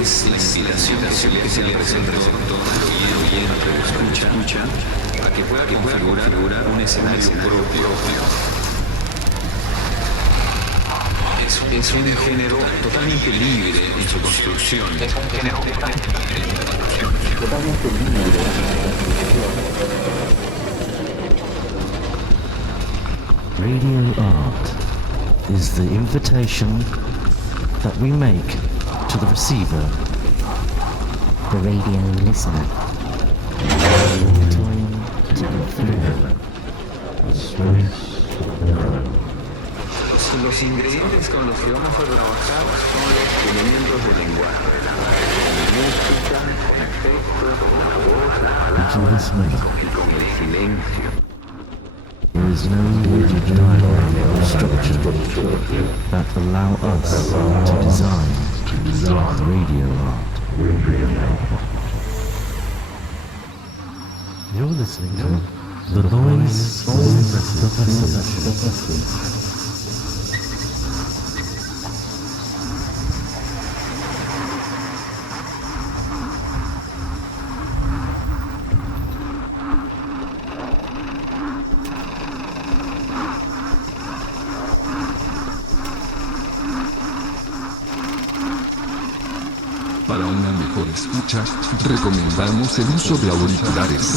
es la invitación que se le hace al receptor, al oyente, al radioescucha, a que pueda configurar un escenario propio. Es un género totalmente libre en su construcción. Radio art is the invitation that we make to the receiver, the radio listener. Los ingredientes con los que vamos a trabajar son los elementos del lenguaje de la radio, con música, con efectos, con la voz, las palabras y con el silencio. There is no rigid structure that allow us to design radio art. You're listening to the noise Para una mejor escucha, recomendamos el uso de auriculares.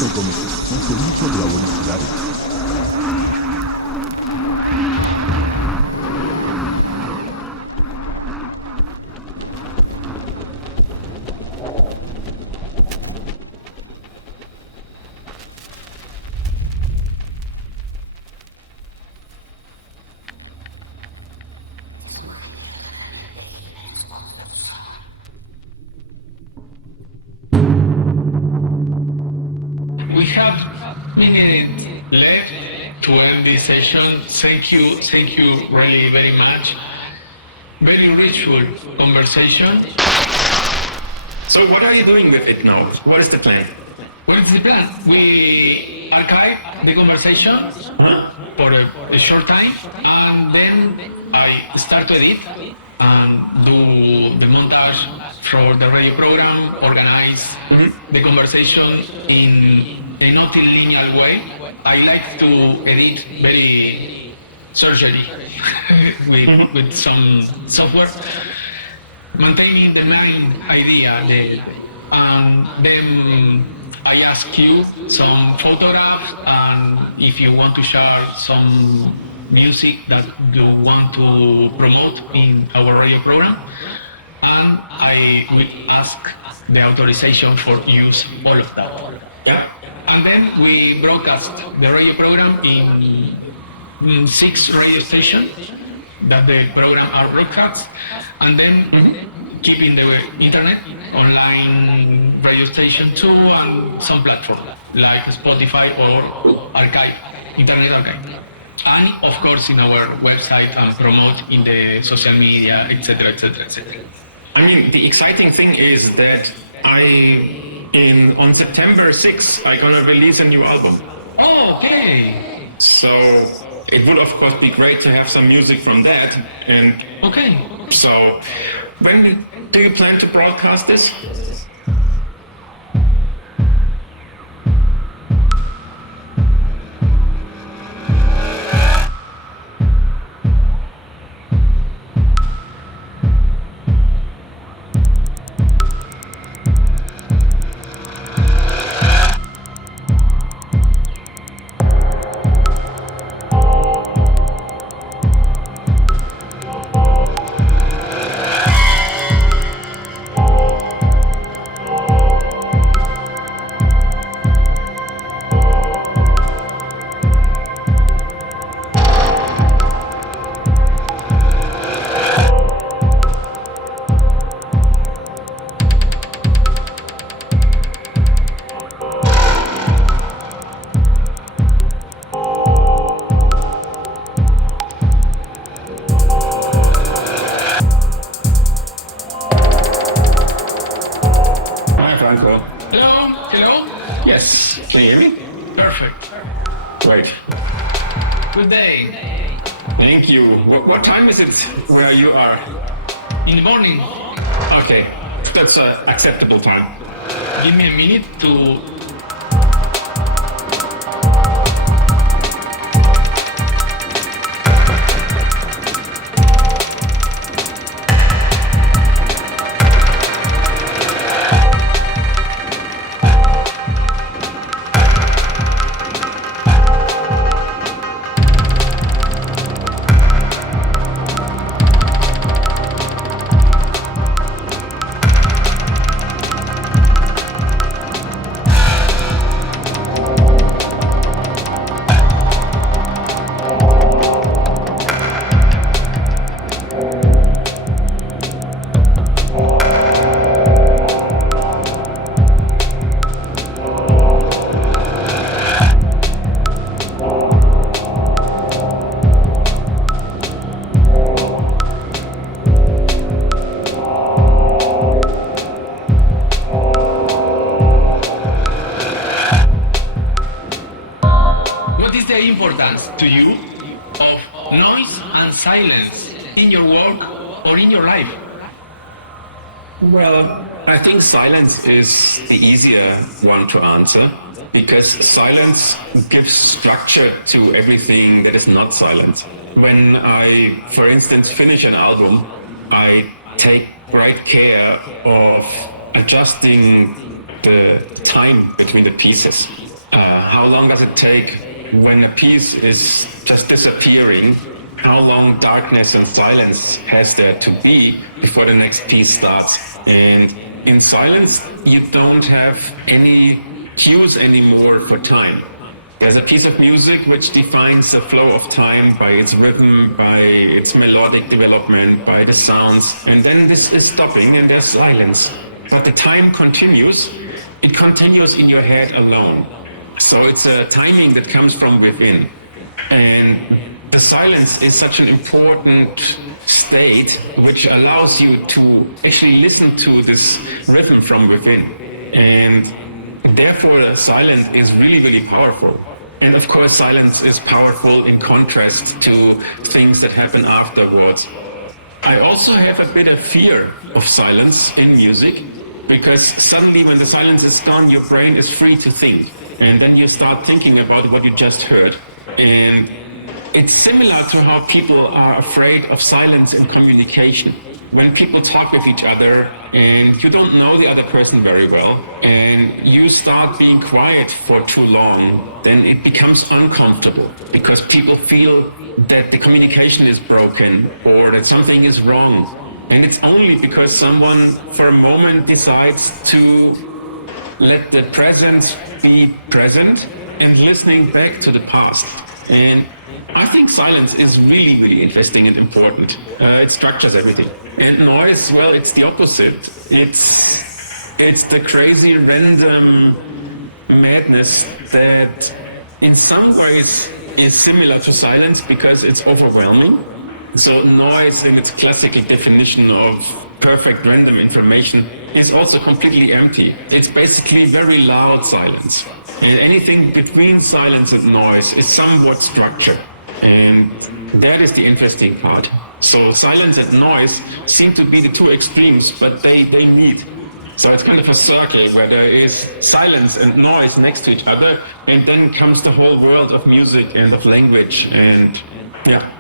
We have minutes left to end this session. Thank you really very much. Very ritual conversation. So what are you doing with it now? What is the plan? What is the plan? We archive the conversation for a short time, and then I start to edit and do the montage for the radio program, organize the conversation in a not linear way. I like to edit very surgery with some software, maintaining the main idea. And then I ask you some photographs, and if you want to share some music that you want to promote in our radio program, and I will ask the authorization for use all of that. Yeah. And then we broadcast the radio program in 6 radio stations that the program are broadcast, and then keeping the internet online radio station too, and some platform like Spotify or internet archive, and of course in our website and promote in the social media, etc., etc., etc. I mean, the exciting thing is that on September 6th, I'm gonna release a new album. Oh, okay. So it would of course be great to have some music from that. And okay. So when do you plan to broadcast this? Franco. Hello? Yes. Can you hear me? Perfect. Great. Good day. Thank you. What time is it where you are? In the morning. Okay. That's a acceptable time. Give me a minute to. What is the importance to you of noise and silence in your work or in your life? Well, I think silence is the easier one to answer because silence gives structure to everything that is not silent. When I, for instance, finish an album, I take great care of adjusting the time between the pieces. How long does it take when a piece is just disappearing? How long darkness and silence has there to be before the next piece starts? And in silence, you don't have any cues anymore for time. There's a piece of music which defines the flow of time by its rhythm, by its melodic development, by the sounds. And then this is stopping and there's silence. But the time continues. It continues in your head alone. So it's a timing that comes from within. And the silence is such an important state which allows you to actually listen to this rhythm from within. And therefore, silence is really, really powerful. And of course, silence is powerful in contrast to things that happen afterwards. I also have a bit of fear of silence in music because suddenly when the silence is gone, your brain is free to think. And then you start thinking about what you just heard. And it's similar to how people are afraid of silence in communication. When people talk with each other and you don't know the other person very well and you start being quiet for too long, then it becomes uncomfortable because people feel that the communication is broken or that something is wrong. And it's only because someone for a moment decides to let the present be present and listening back to the past. And I think silence is really, really interesting and important. It structures everything. And noise, well, it's the opposite. It's the crazy random madness that in some ways is similar to silence because it's overwhelming. So noise in its classical definition of perfect random information is also completely empty. It's basically very loud silence. And anything between silence and noise is somewhat structured. And that is the interesting part. So silence and noise seem to be the two extremes, but they meet. So it's kind of a circle where there is silence and noise next to each other, and then comes the whole world of music and of language, and yeah.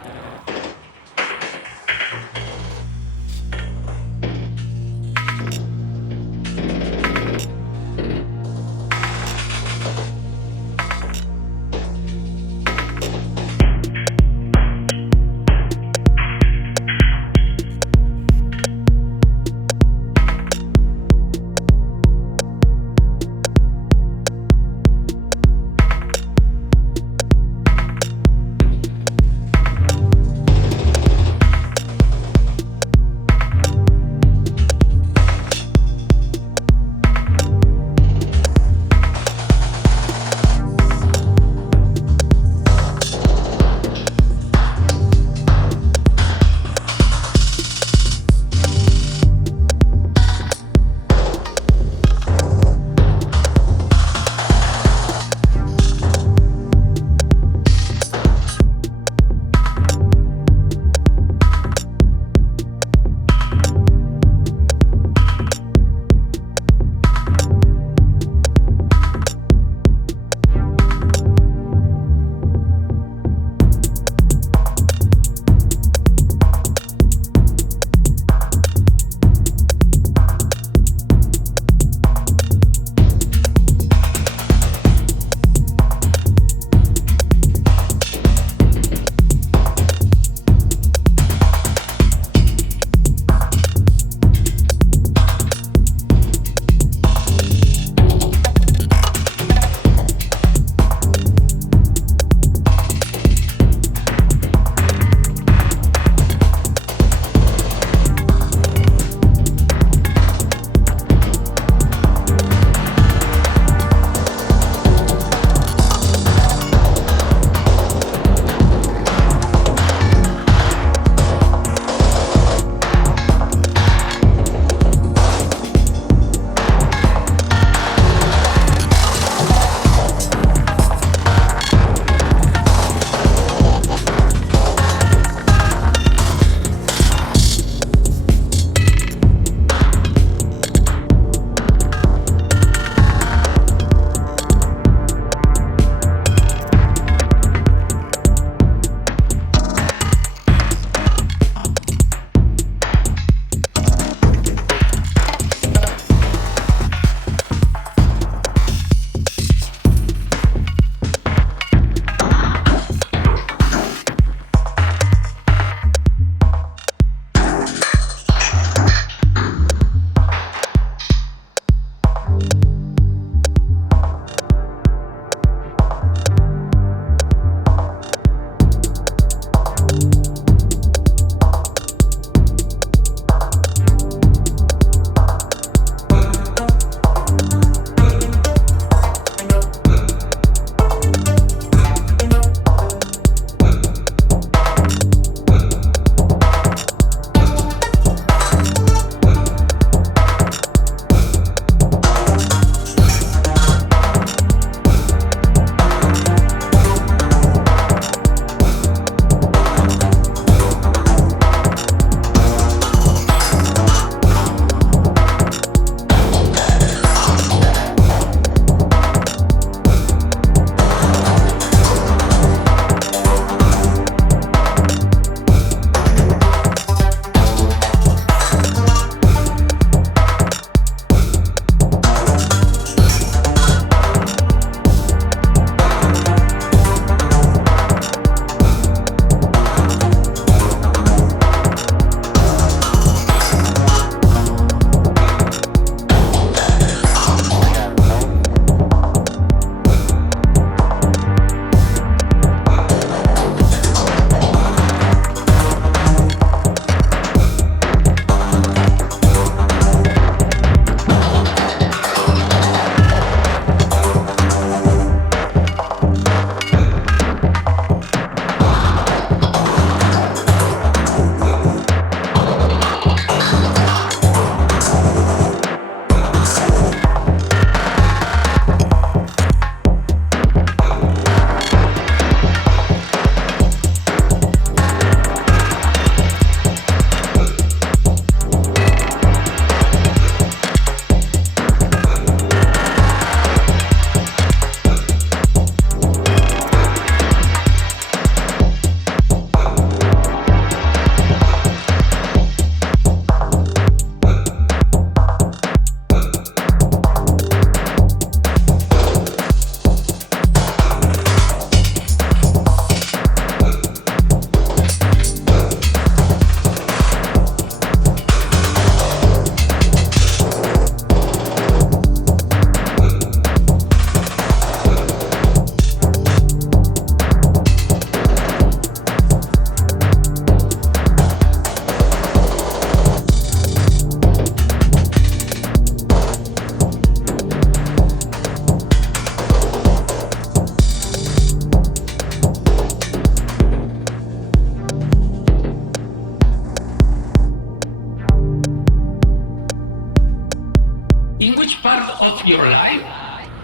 in which part of your life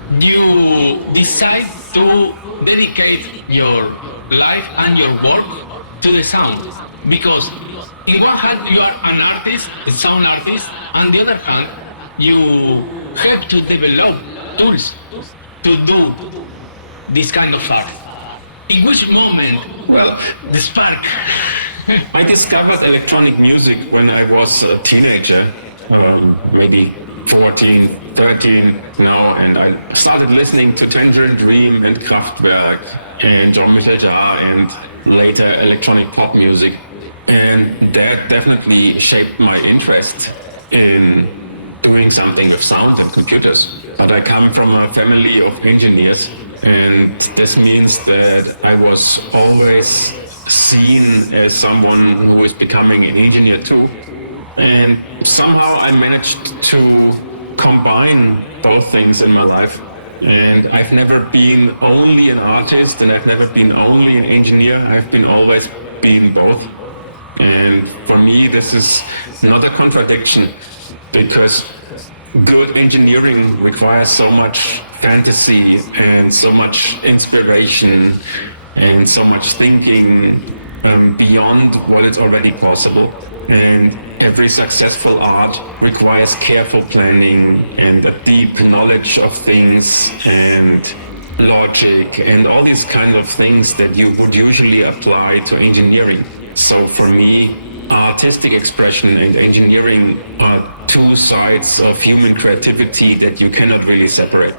you decide to dedicate your life and your work to the sound? Because in one hand you are an artist, a sound artist, and the other hand you have to develop tools to do this kind of art. In which moment, Well, the spark? I discovered electronic music when I was a teenager, maybe 14, 13 now, and I started listening to Tangerine Dream and Kraftwerk and Jean-Michel Jarre and later electronic pop music. And that definitely shaped my interest in doing something with sound and computers. But I come from a family of engineers, and this means that I was always seen as someone who is becoming an engineer too. And somehow I managed to combine both things in my life. And I've never been only an artist, and I've never been only an engineer. I've been always been both. And for me, this is not a contradiction, because good engineering requires so much fantasy and so much inspiration and so much thinking beyond what is already possible. And every successful art requires careful planning and a deep knowledge of things and logic and all these kind of things that you would usually apply to engineering. So for me, artistic expression and engineering are two sides of human creativity that you cannot really separate.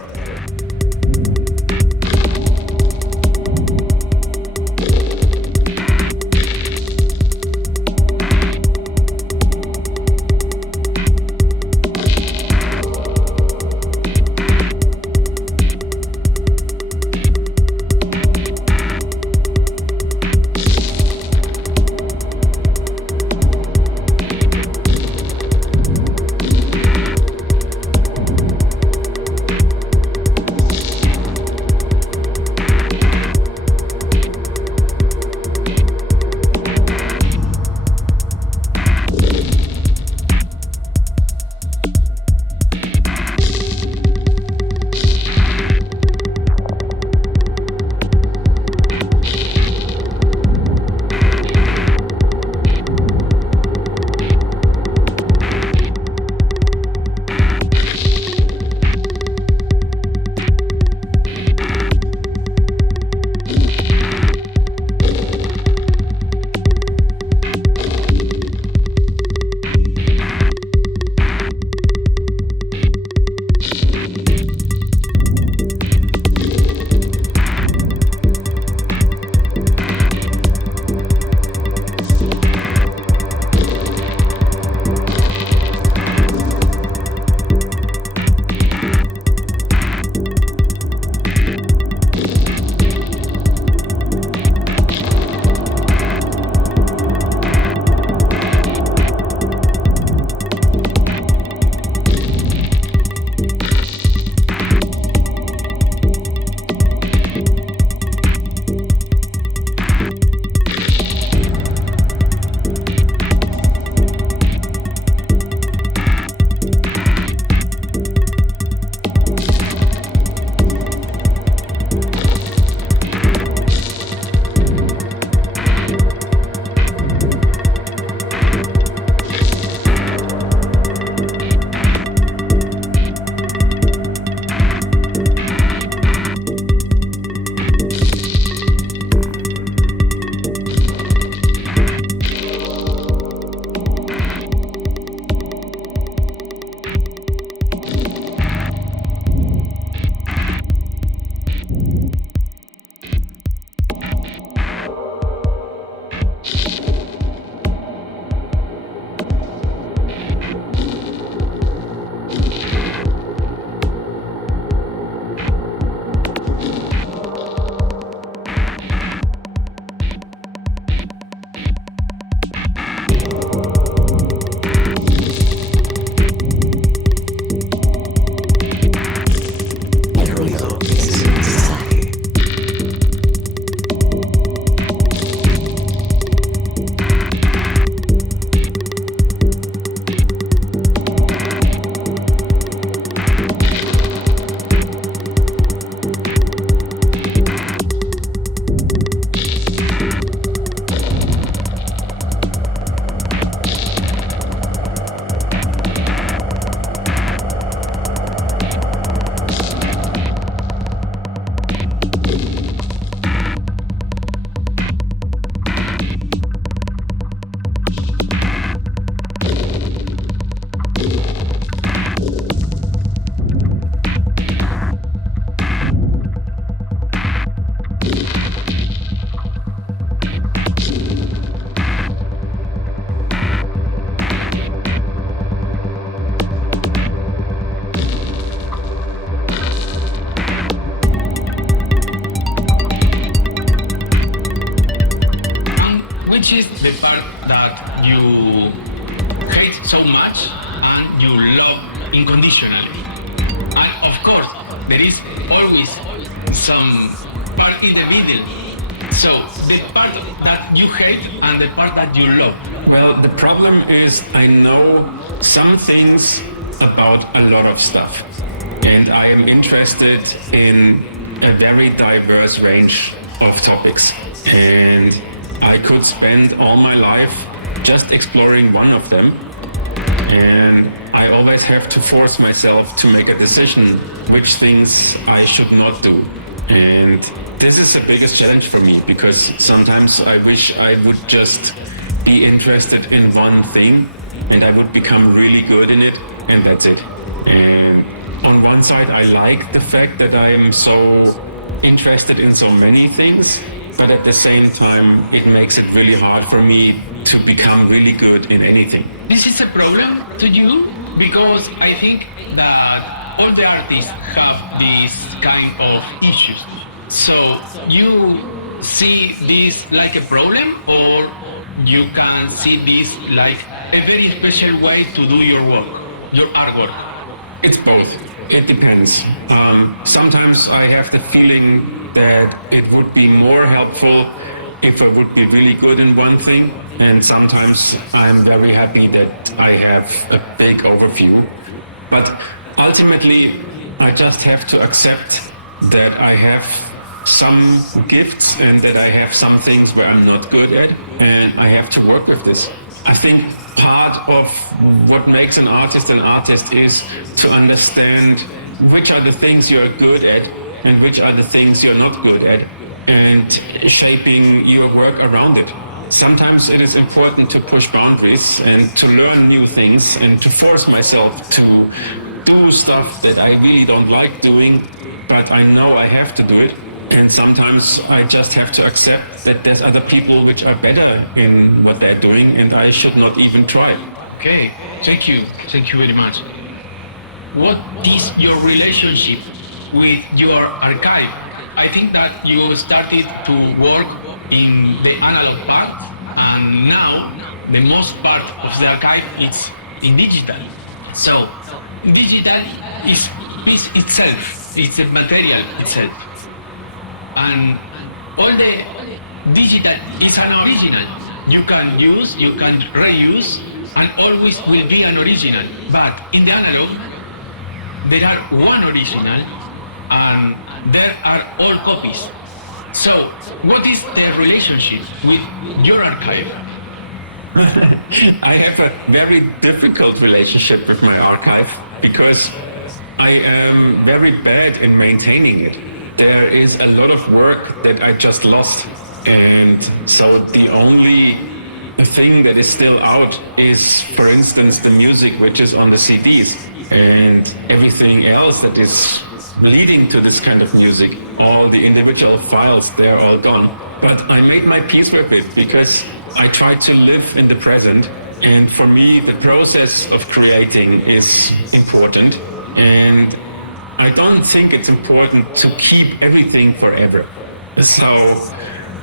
Which is the part that you hate so much and you love unconditionally? And of course, there is always some part in the middle. So the part that you hate and the part that you love. Well, the problem is I know some things about a lot of stuff, and I am interested in a very diverse range of topics. And I could spend all my life just exploring one of them. And I always have to force myself to make a decision which things I should not do. And this is the biggest challenge for me, because sometimes I wish I would just be interested in one thing and I would become really good in it, and that's it. And on one side, I like the fact that I'm so interested in so many things, but at the same time, it makes it really hard for me to become really good in anything. This is a problem to you, because I think that all the artists have these kind of issues. So you see this like a problem, or you can see this like a very special way to do your work, your artwork? It's both. It depends. Sometimes I have the feeling that it would be more helpful if I would be really good in one thing. And sometimes I'm very happy that I have a big overview. But ultimately, I just have to accept that I have some gifts and that I have some things where I'm not good at, and I have to work with this. I think part of what makes an artist is to understand which are the things you're good at and which are the things you're not good at, and shaping your work around it. Sometimes it is important to push boundaries and to learn new things and to force myself to do stuff that I really don't like doing, but I know I have to do it. And sometimes I just have to accept that there's other people which are better in what they're doing, and I should not even try it. Okay, thank you very much. What is your relationship with your archive? I think that you started to work in the analog part, and now the most part of the archive is in digital. So digital is piece itself, it's the material itself. And all the digital is an original. You can use, you can reuse, and always will be an original. But in the analog, there are one original and there are all copies. So what is the relationship with your archive? I have a very difficult relationship with my archive because I am very bad in maintaining it. There is a lot of work that I just lost. And so the only thing that is still out is, for instance, the music which is on the CDs, and everything else that is leading to this kind of music. All the individual files, they're all gone. But I made my peace with it because I tried to live in the present. And for me, the process of creating is important. And I don't think it's important to keep everything forever. So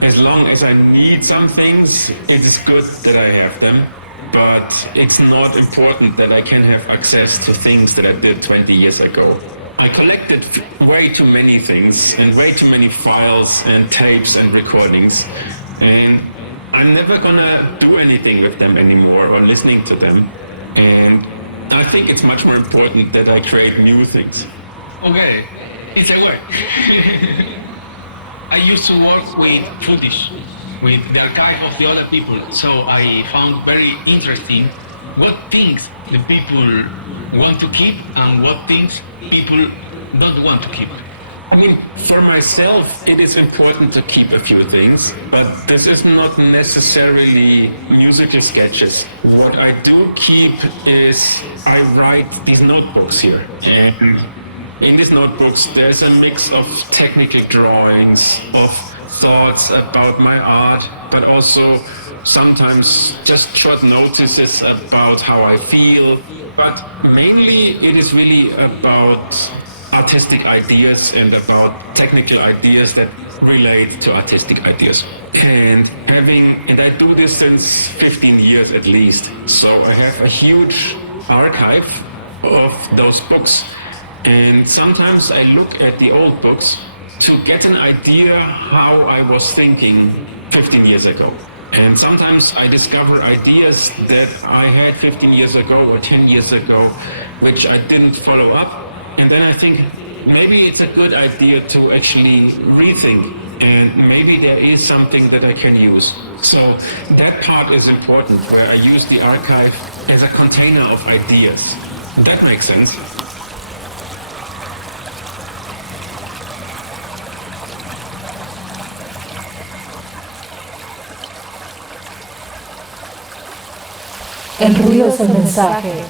as long as I need some things, it is good that I have them. But it's not important that I can have access to things that I did 20 years ago. I collected way too many things and way too many files and tapes and recordings. And I'm never gonna do anything with them anymore or listening to them. And I think it's much more important that I create new things. Okay, it's a way. I used to work with footage, with the archive of the other people. So I found very interesting what things the people want to keep and what things people don't want to keep. I mean, for myself, it is important to keep a few things, but this is not necessarily musical sketches. What I do keep is I write these notebooks here. And in these notebooks, there's a mix of technical drawings, of thoughts about my art, but also sometimes just short notices about how I feel. But mainly, it is really about artistic ideas and about technical ideas that relate to artistic ideas. And I do this since 15 years at least. So I have a huge archive of those books. And sometimes I look at the old books to get an idea how I was thinking 15 years ago. And sometimes I discover ideas that I had 15 years ago or 10 years ago, which I didn't follow up. And then I think maybe it's a good idea to actually rethink, and maybe there is something that I can use. So that part is important, where I use the archive as a container of ideas. That makes sense. El ruido es el mensaje.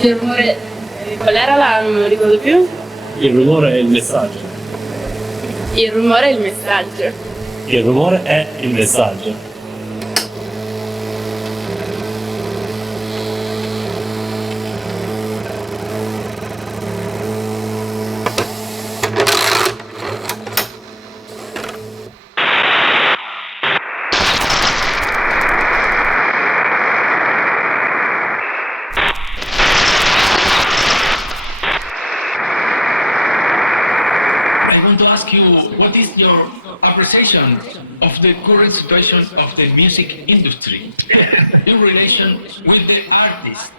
Il rumore. Qual era la. Non me lo ricordo più. Il rumore è il messaggio. Il rumore è il messaggio. Il rumore è il messaggio. I want to ask you, what is your appreciation of the current situation of the music industry in relation with the artist,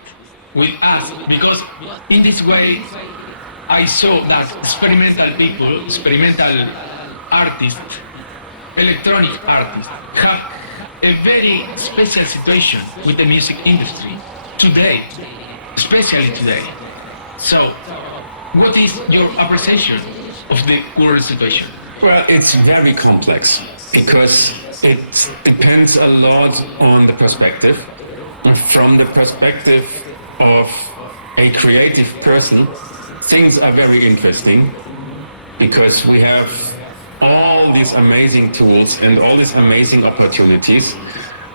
with us? Because in this way, I saw that experimental people, experimental artists, electronic artists, have a very special situation with the music industry today, especially today. So, what is your appreciation of the current situation? Well, it's very complex because it depends a lot on the perspective. From the perspective of a creative person, things are very interesting because we have all these amazing tools and all these amazing opportunities.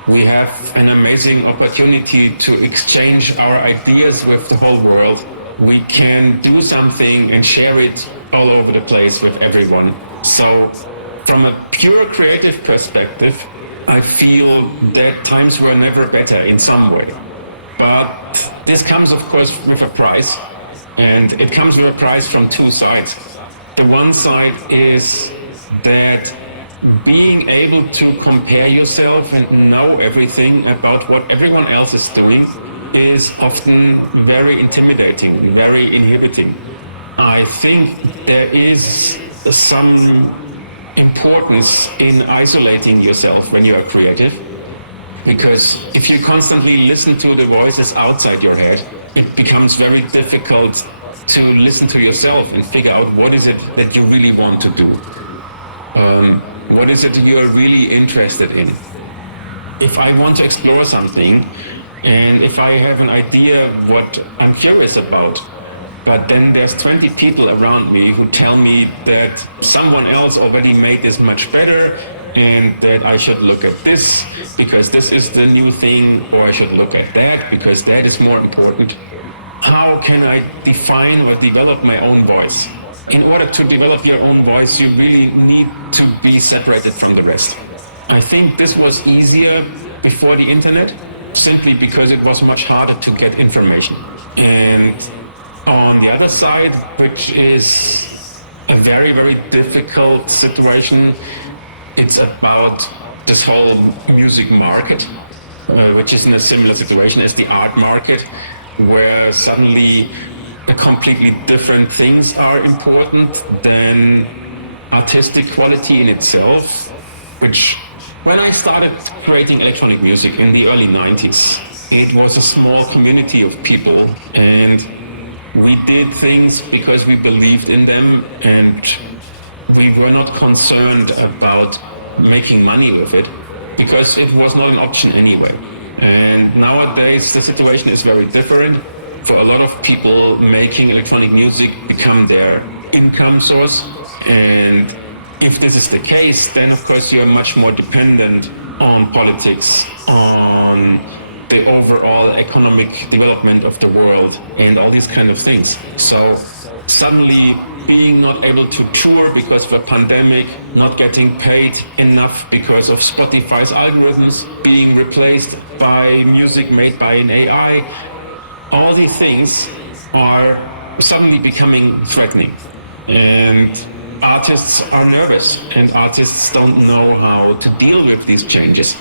We have an amazing opportunity to exchange our ideas with the whole world. We can do something and share it all over the place with everyone. So from a pure creative perspective, I feel that times were never better in some way. But this comes, of course, with a price. And it comes with a price from two sides. The one side is that being able to compare yourself and know everything about what everyone else is doing is often very intimidating, very inhibiting. I think there is some importance in isolating yourself when you are creative, because if you constantly listen to the voices outside your head, it becomes very difficult to listen to yourself and figure out what is it that you really want to do. What is it you're really interested in? If I want to explore something, and if I have an idea what I'm curious about, but then there's 20 people around me who tell me that someone else already made this much better and that I should look at this because this is the new thing, or I should look at that because that is more important. How can I define or develop my own voice? In order to develop your own voice, you really need to be separated from the rest. I think this was easier before the internet, simply because it was much harder to get information. And on the other side, which is a very, very difficult situation, it's about this whole music market, which is in a similar situation as the art market, where suddenly completely different things are important than artistic quality in itself, which when I started creating electronic music in the early 90s, it was a small community of people, and we did things because we believed in them, and we were not concerned about making money with it because it was not an option anyway. And nowadays the situation is very different. For a lot of people, making electronic music become their income source. And if this is the case, then of course you're much more dependent on politics, on the overall economic development of the world and all these kind of things. So suddenly being not able to tour because of a pandemic, not getting paid enough because of Spotify's algorithms, being replaced by music made by an AI, all these things are suddenly becoming threatening. And artists are nervous, and artists don't know how to deal with these changes.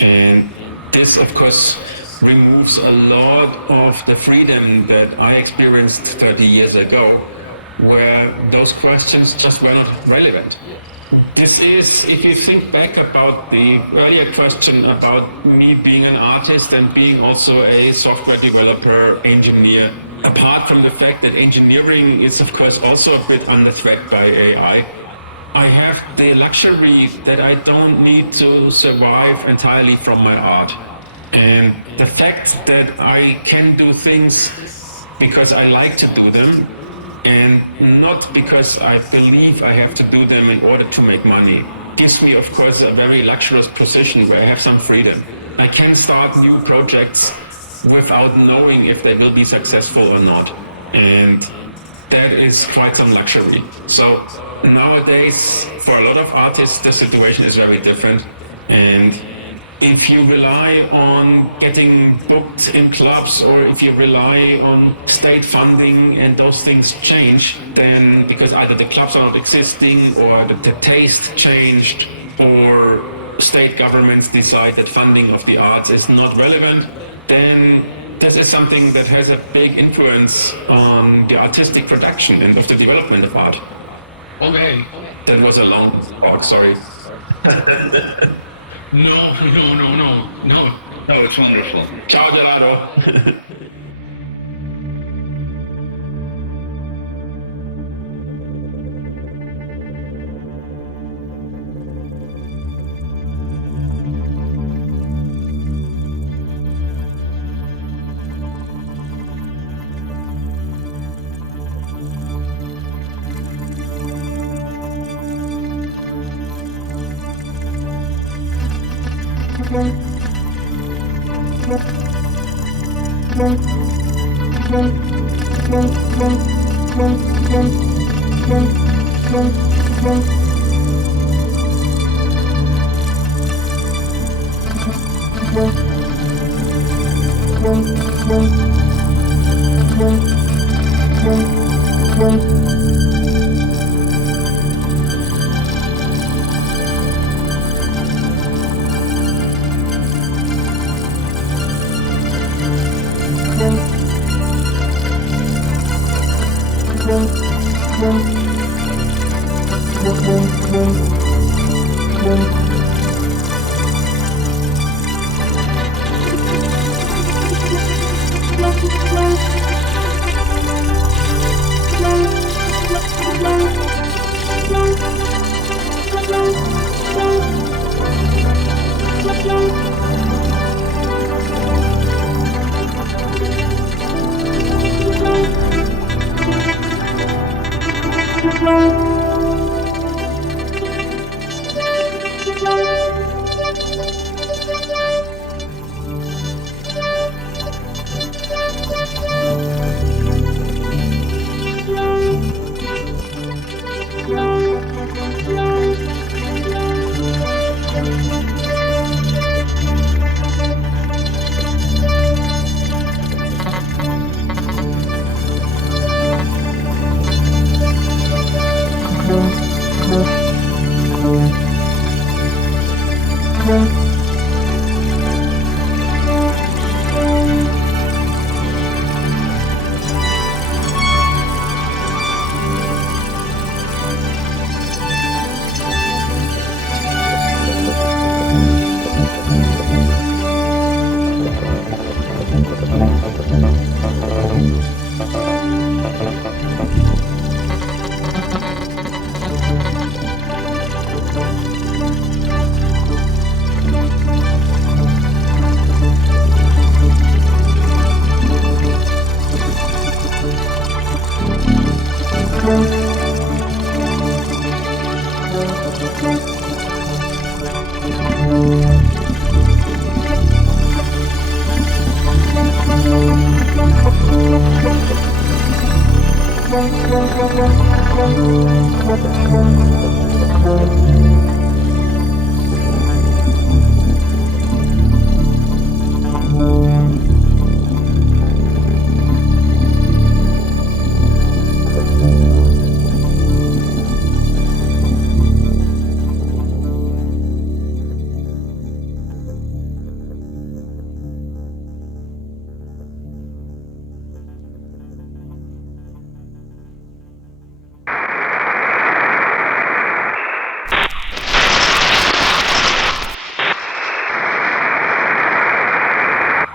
And this, of course, removes a lot of the freedom that I experienced 30 years ago, where those questions just were not relevant. This is, if you think back about the earlier question about me being an artist and being also a software developer, engineer, apart from the fact that engineering is, of course, also a bit under threat by AI, I have the luxury that I don't need to survive entirely from my art. And the fact that I can do things because I like to do them, and not because I believe I have to do them in order to make money. Gives me, of course, a very luxurious position where I have some freedom. I can start new projects without knowing if they will be successful or not. And that is quite some luxury. So nowadays, for a lot of artists, the situation is very different. And if you rely on getting booked in clubs, or if you rely on state funding and those things change, then because either the clubs are not existing, or the taste changed, or state governments decide that funding of the arts is not relevant, then this is something that has a big influence on the artistic production and of the development of art. Okay. That was a long talk, sorry. No. No, it's wonderful. Ciao, Gerardo.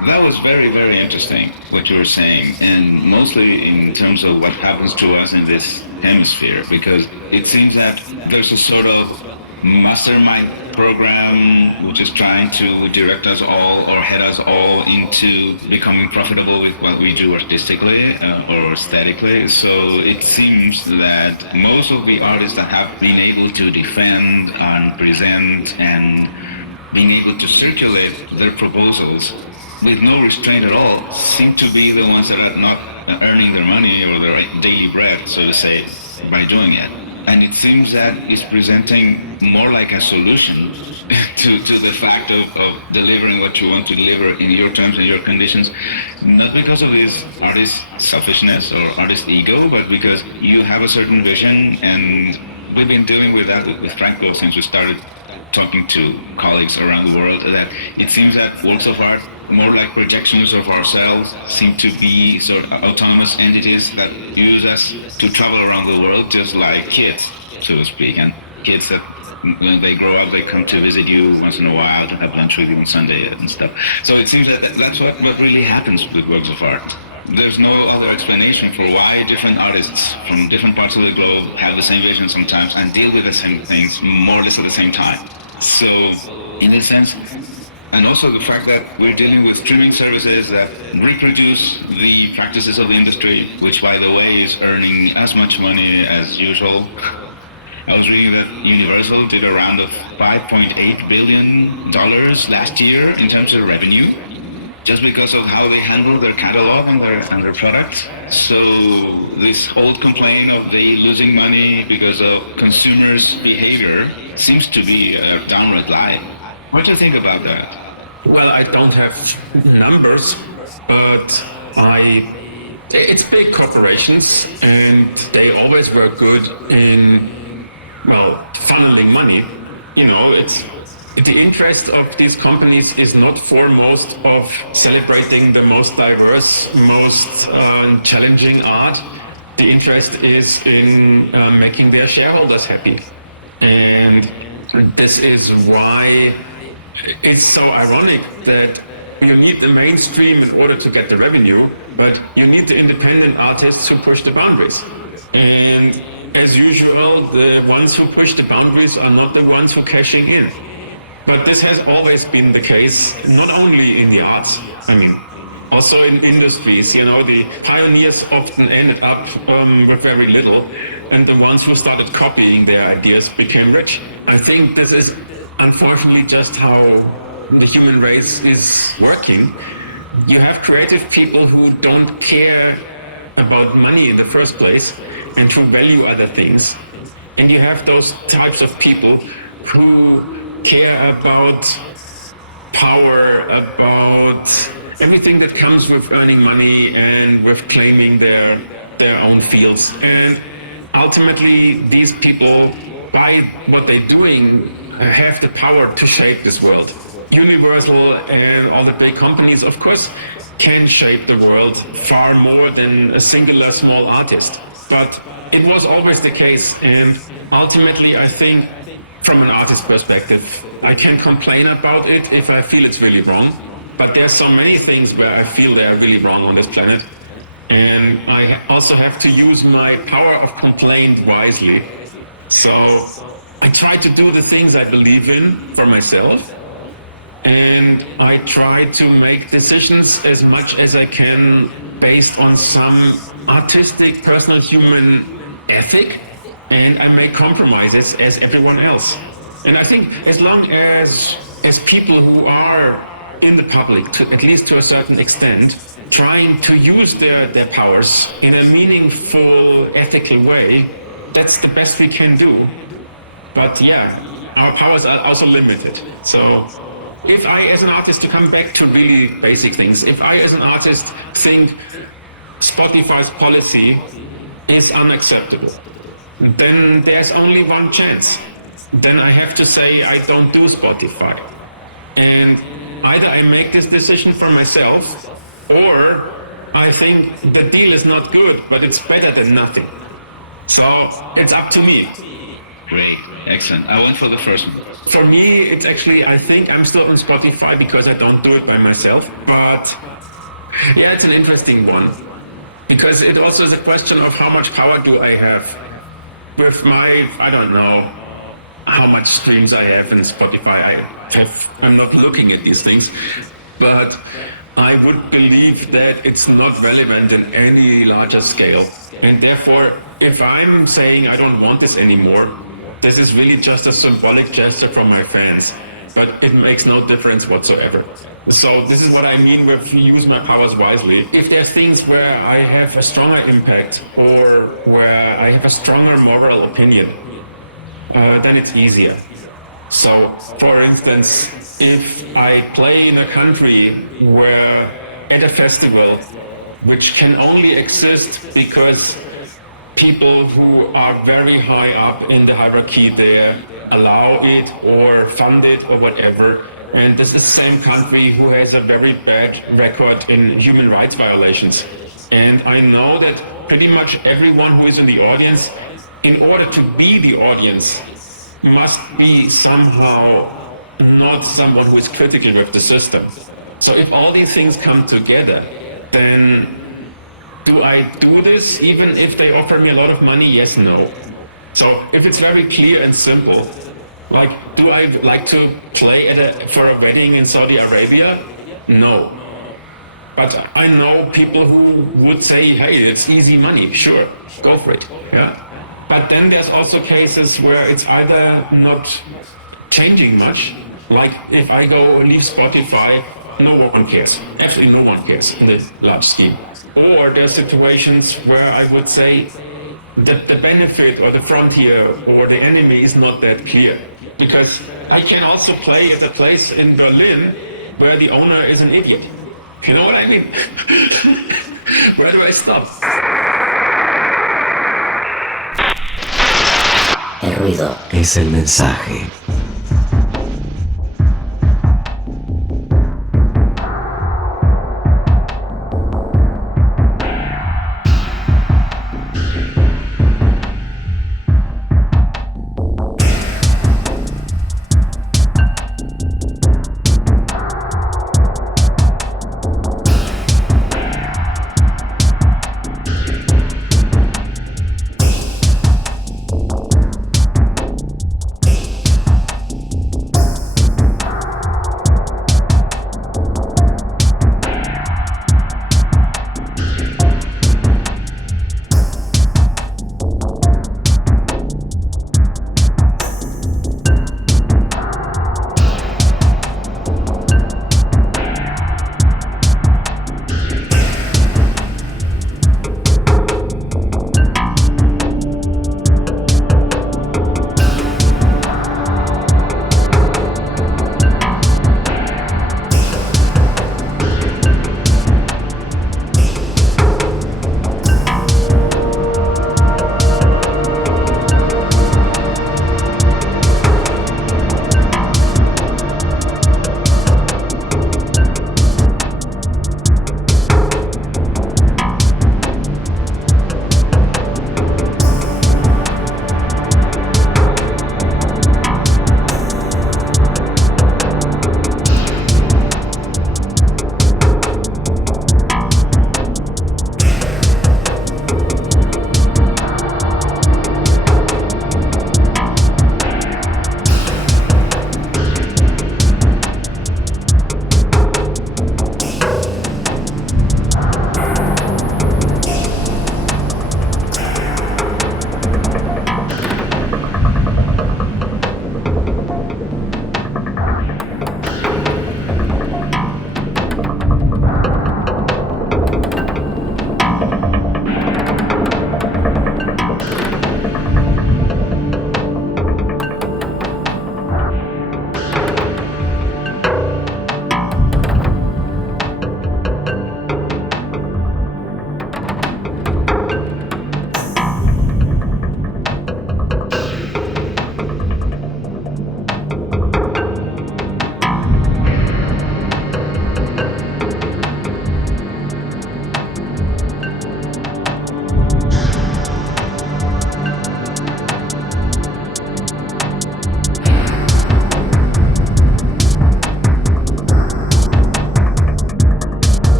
That was very, very interesting, what you were saying, and mostly in terms of what happens to us in this hemisphere, because it seems that there's a sort of mastermind program which is trying to direct us all or head us all into becoming profitable with what we do artistically or aesthetically. So it seems that most of the artists that have been able to defend and present and being able to circulate their proposals with no restraint at all seem to be the ones that are not earning their money or their daily bread, so to say, by doing it. And it seems that it's presenting more like a solution to the fact of delivering what you want to deliver in your terms and your conditions, not because of this artist selfishness or artist ego, but because you have a certain vision. And we've been dealing with that with Franco since we started talking to colleagues around the world, that it seems that works of art, more like projections of ourselves, seem to be sort of autonomous entities that use us to travel around the world, just like kids, so to speak. And kids that when they grow up, they come to visit you once in a while to have lunch with you on Sunday and stuff. So it seems that that's what really happens with works of art. There's no other explanation for why different artists from different parts of the globe have the same vision sometimes and deal with the same things more or less at the same time. So in this sense, and also the fact that we're dealing with streaming services that reproduce the practices of the industry, which, by the way, is earning as much money as usual. I was reading that Universal did a round of $5.8 billion last year in terms of revenue, just because of how they handle their catalog and their products. So this old complaint of they losing money because of consumers' behavior seems to be a downright lie. What do you think about that? Well, I don't have numbers, but it's big corporations, and they always were good in, well, funneling money. You know, it's the interest of these companies is not foremost of celebrating the most diverse, most challenging art. The interest is in making their shareholders happy. And this is why it's so ironic that you need the mainstream in order to get the revenue, but you need the independent artists who push the boundaries. And as usual, the ones who push the boundaries are not the ones who cashing in. But this has always been the case, not only in the arts, I mean, also in industries. You know, the pioneers often ended up with very little, and the ones who started copying their ideas became rich. I think this is unfortunately just how the human race is working. You have creative people who don't care about money in the first place and who value other things. And you have those types of people who care about power, about everything that comes with earning money and with claiming their own fields. And ultimately, these people, by what they're doing, have the power to shape this world. Universal and all the big companies, of course, can shape the world far more than a singular small artist. But it was always the case. And ultimately, I think, from an artist perspective, I can complain about it if I feel it's really wrong. But there's so many things where I feel they are really wrong on this planet. And I also have to use my power of complaint wisely. So I try to do the things I believe in for myself, and I try to make decisions as much as I can based on some artistic, personal, human ethic, and I make compromises as everyone else. And I think as long as people who are in the public, to at least to a certain extent, trying to use their powers in a meaningful, ethical way, that's the best we can do. But yeah, our powers are also limited. So if I, as an artist, to come back to really basic things, if I, as an artist, think Spotify's policy is unacceptable, then there's only one chance. Then I have to say I don't do Spotify. And either I make this decision for myself, or I think the deal is not good, but it's better than nothing. So it's up to me. Great, excellent. I went for the first one. For me, it's actually, I think I'm still on Spotify because I don't do it by myself. But yeah, it's an interesting one. Because it also is a question of how much power do I have with my, I don't know, how much streams I have in Spotify. I'm not looking at these things, but I would believe that it's not relevant in any larger scale. And therefore, if I'm saying I don't want this anymore, this is really just a symbolic gesture from my fans, but it makes no difference whatsoever. So this is what I mean with use my powers wisely. If there's things where I have a stronger impact or where I have a stronger moral opinion, then it's easier. So, for instance, if I play in a country where at a festival, which can only exist because people who are very high up in the hierarchy there allow it or fund it or whatever, and this is the same country who has a very bad record in human rights violations. And I know that pretty much everyone who is in the audience, in order to be the audience, must be somehow not someone who is critical with the system. So if all these things come together, then do I do this even if they offer me a lot of money? Yes, no. So if it's very clear and simple, like, do I like to play for a wedding in Saudi Arabia? No. But I know people who would say, hey, it's easy money. Sure, go for it. Yeah. But then there's also cases where it's either not changing much, like if I leave Spotify, no one cares. Absolutely no one cares in the large scheme. Or there's situations where I would say that the benefit or the frontier or the enemy is not that clear. Because I can also play at a place in Berlin where the owner is an idiot. You know what I mean? Where do I stop? El ruido es el mensaje.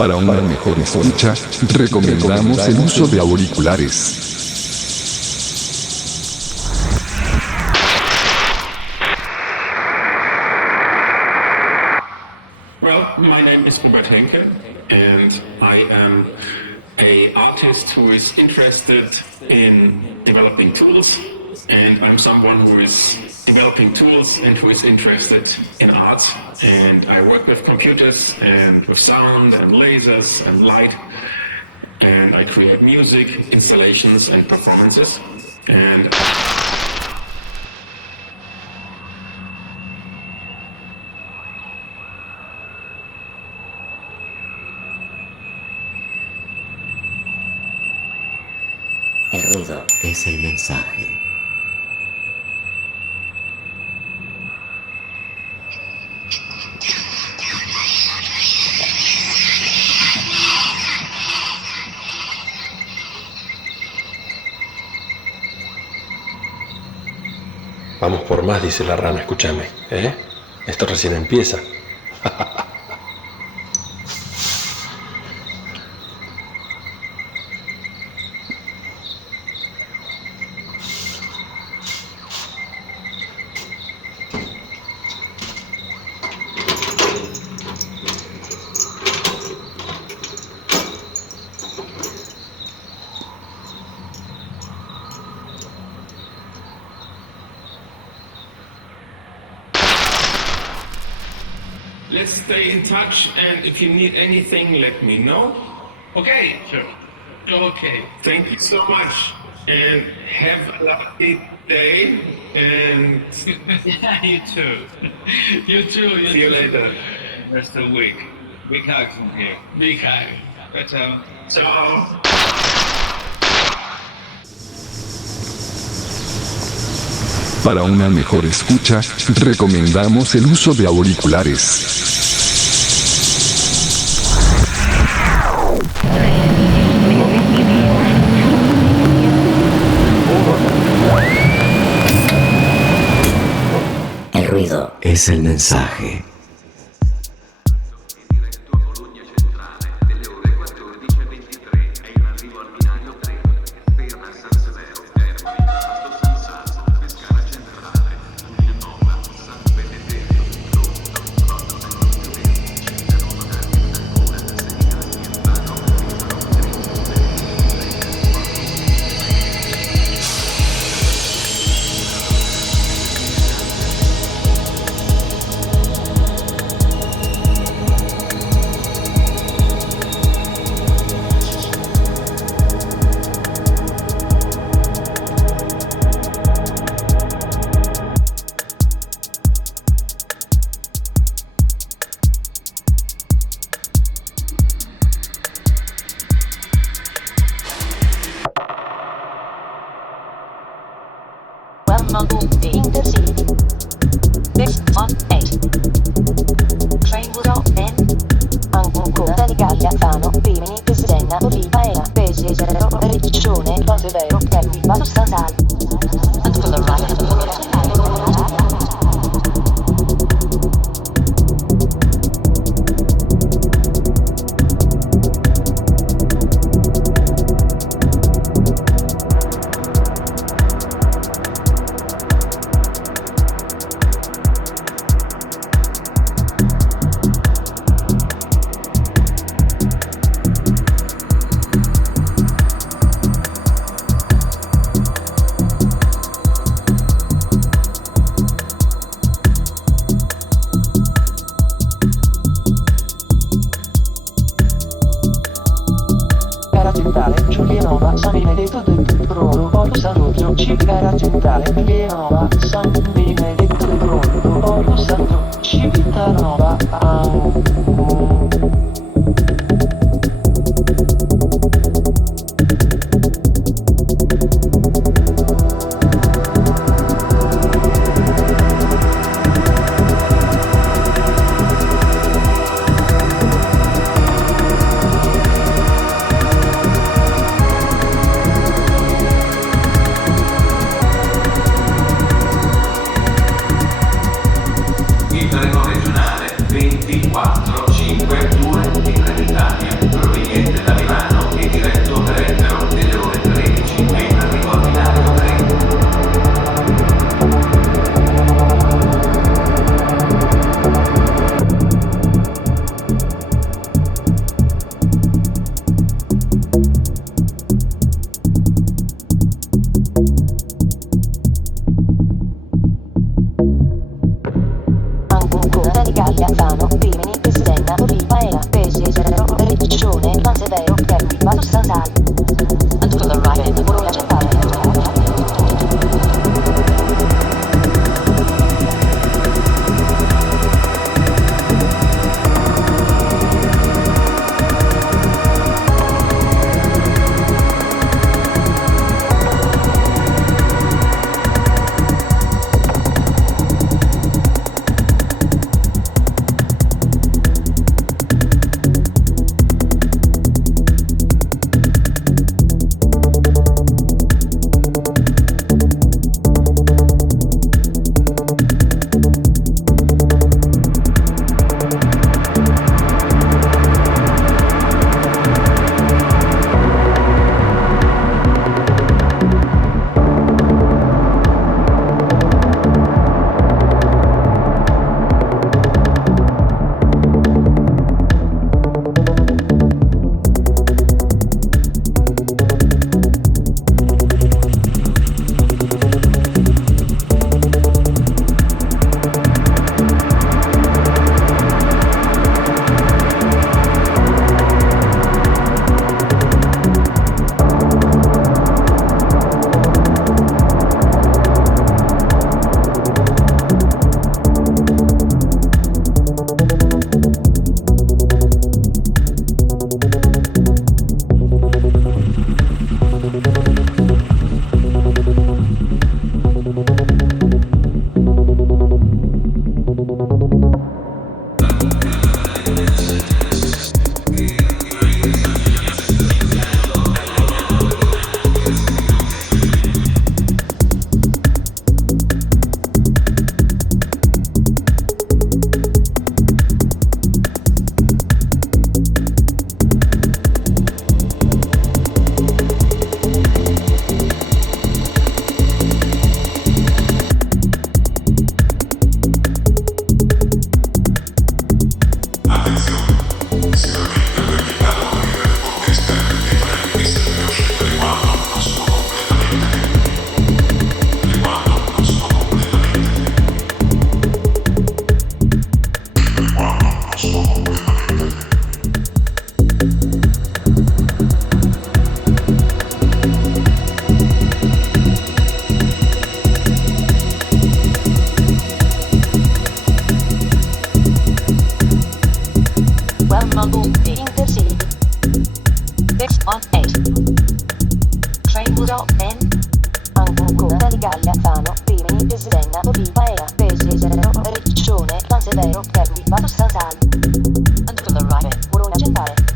Para una mejor escucha, recomendamos el uso de auriculares. Well, my name is Robert Henke, and I am an artist who is interested in developing tools, and I'm someone who is developing tools and who is interested in art. And I work with computers and with sound and lasers and light, and I create music, installations and performances. And El ruido es el mensaje. Vamos por más, dice la rana, escúchame, ¿eh? Esto recién empieza. let's stay in touch, and if you need anything, let me know. Okay, sure. Okay. Thank you so much, and have a lovely day, and You too. You too. You see you too. later. Rest of the week. Big hugs from here. Big hug. Ciao. Ciao. Para una mejor escucha, recomendamos el uso de auriculares. El ruido es el mensaje. Welcome to the intercity. This on 8. Train was off then. Ancora l'Italia fanno Rimini, Siena, Oliva era Pesaro, Riccione, Severo, Terra, sostanziale. And to the right. Giulianova, San Benedetto del Trono, poi Saludio, Civica Centrale, Giulianova, San Benedetto del Trono, poi Saludio, Civica Nova. was all men. Ancora di Gallia fanno Rimini che Svenna Oviva e Pesesero Riccione San Severo Terni Vato Stanzali Until the right Corona Centrale.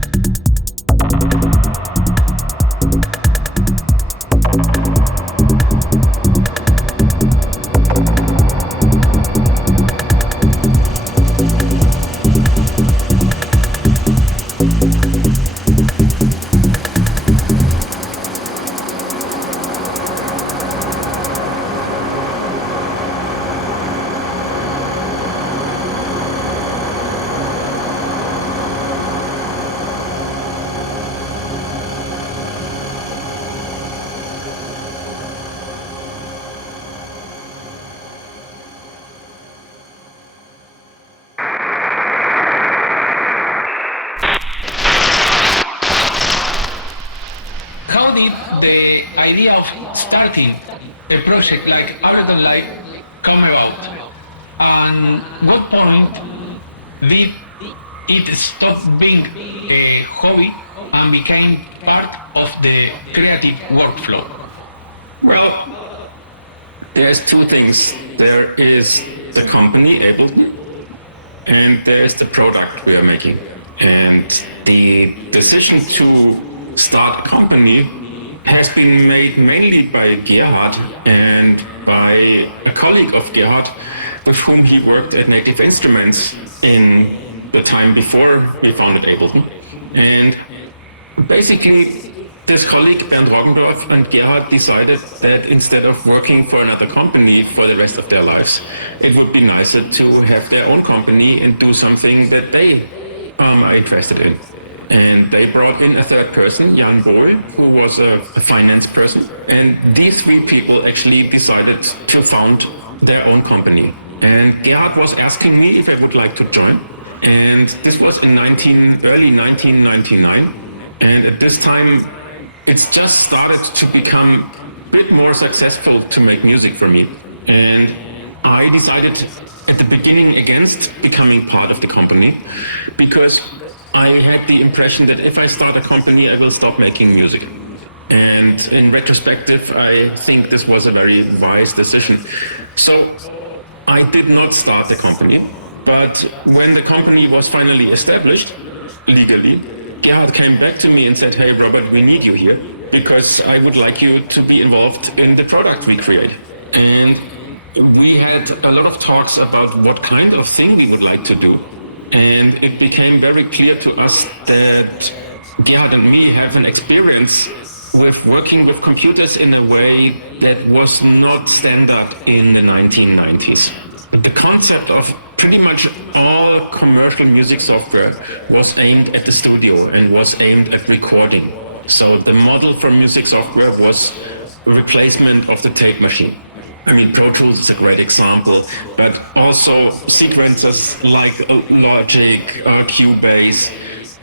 How did the idea of starting a project like Ableton Live come about? And what point did it stop being a hobby and became part of the creative workflow? Well, there's two things. There is the company, Ableton, and there's the product we are making. And the decision to start a company has been made mainly by Gerhard and by a colleague of Gerhard with whom he worked at Native Instruments in the time before we founded Ableton. And basically, this colleague, Bernd Roggendorf, and Gerhard decided that instead of working for another company for the rest of their lives, it would be nicer to have their own company and do something that they are interested in. And they brought in a third person, Jan Bohl, who was a finance person. And these three people actually decided to found their own company. And Gerhard was asking me if I would like to join. And this was in early 1999. And at this time, it's just started to become a bit more successful to make music for me. And I decided at the beginning against becoming part of the company because I had the impression that if I start a company, I will stop making music. And in retrospective, I think this was a very wise decision. So I did not start the company, but when the company was finally established legally, Gerhard came back to me and said, "Hey, Robert, we need you here because I would like you to be involved in the product we create." And we had a lot of talks about what kind of thing we would like to do. And it became very clear to us that Gerhard and me have an experience with working with computers in a way that was not standard in the 1990s. The concept of pretty much all commercial music software was aimed at the studio and was aimed at recording. So the model for music software was a replacement of the tape machine. I mean, Pro Tools is a great example, but also sequencers like Logic, Cubase,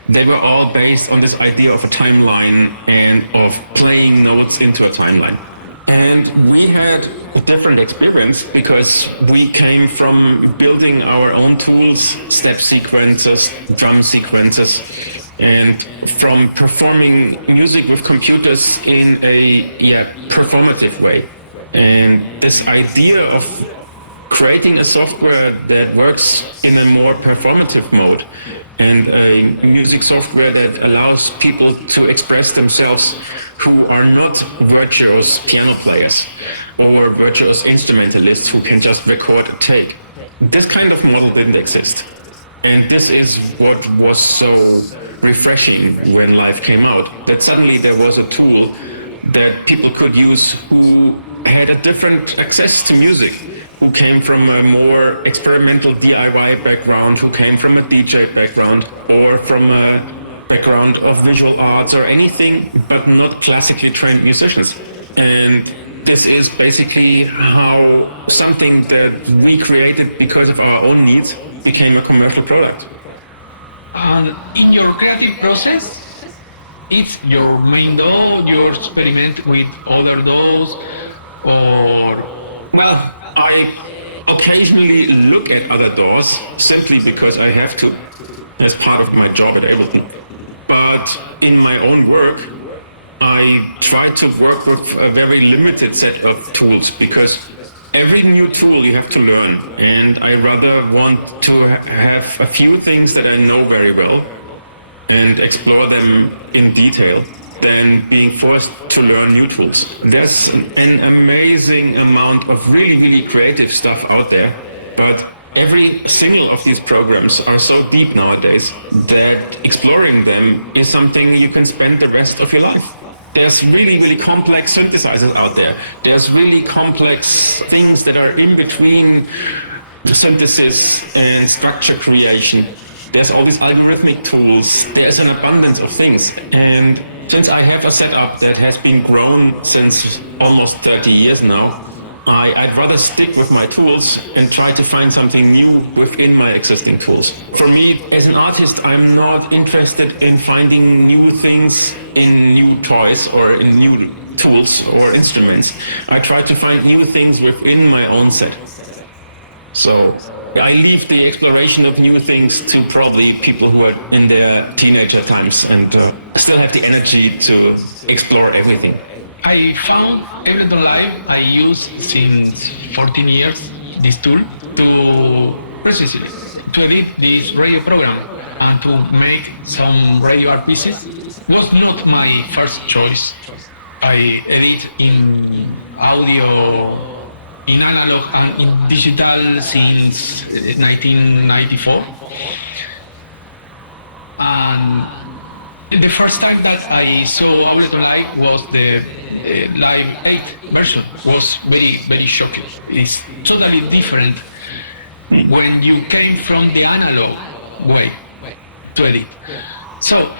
they were all based on this idea of a timeline and of playing notes into a timeline. And we had a different experience because we came from building our own tools, step sequencers, drum sequencers, and from performing music with computers in a performative way. And this idea of creating a software that works in a more performative mode and a music software that allows people to express themselves who are not virtuous piano players or virtuous instrumentalists who can just record a take. This kind of model didn't exist. And this is what was so refreshing when Live came out, that suddenly there was a tool that people could use who had a different access to music, who came from a more experimental DIY background, who came from a DJ background, or from a background of visual arts or anything, but not classically trained musicians. And this is basically how something that we created because of our own needs became a commercial product. And in your creative process, it's your main DAW, you experiment with other DAWs, or? Well, I occasionally look at other DAWs simply because I have to, as part of my job at Ableton. But in my own work, I try to work with a very limited set of tools because every new tool you have to learn. And I rather want to have a few things that I know very well and explore them in detail than being forced to learn new tools. There's an amazing amount of really, really creative stuff out there, but every single of these programs are so deep nowadays that exploring them is something you can spend the rest of your life. There's really, really complex synthesizers out there. There's really complex things that are in between synthesis and structure creation. There's all these algorithmic tools. There's an abundance of things. And since I have a setup that has been grown since almost 30 years now, I'd rather stick with my tools and try to find something new within my existing tools. For me, as an artist, I'm not interested in finding new things in new toys or in new tools or instruments. I try to find new things within my own set. So I leave the exploration of new things to probably people who are in their teenager times and still have the energy to explore everything. I found Ableton Live. I use since 14 years this tool to precisely to edit this radio program and to make some radio art pieces. Was not my first choice. I edit in audio, in analog and in digital since 1994. And the first time that I saw Ableton Live was the Live 8 version. Was very, very shocking. It's totally different when you came from the analog way to edit. So,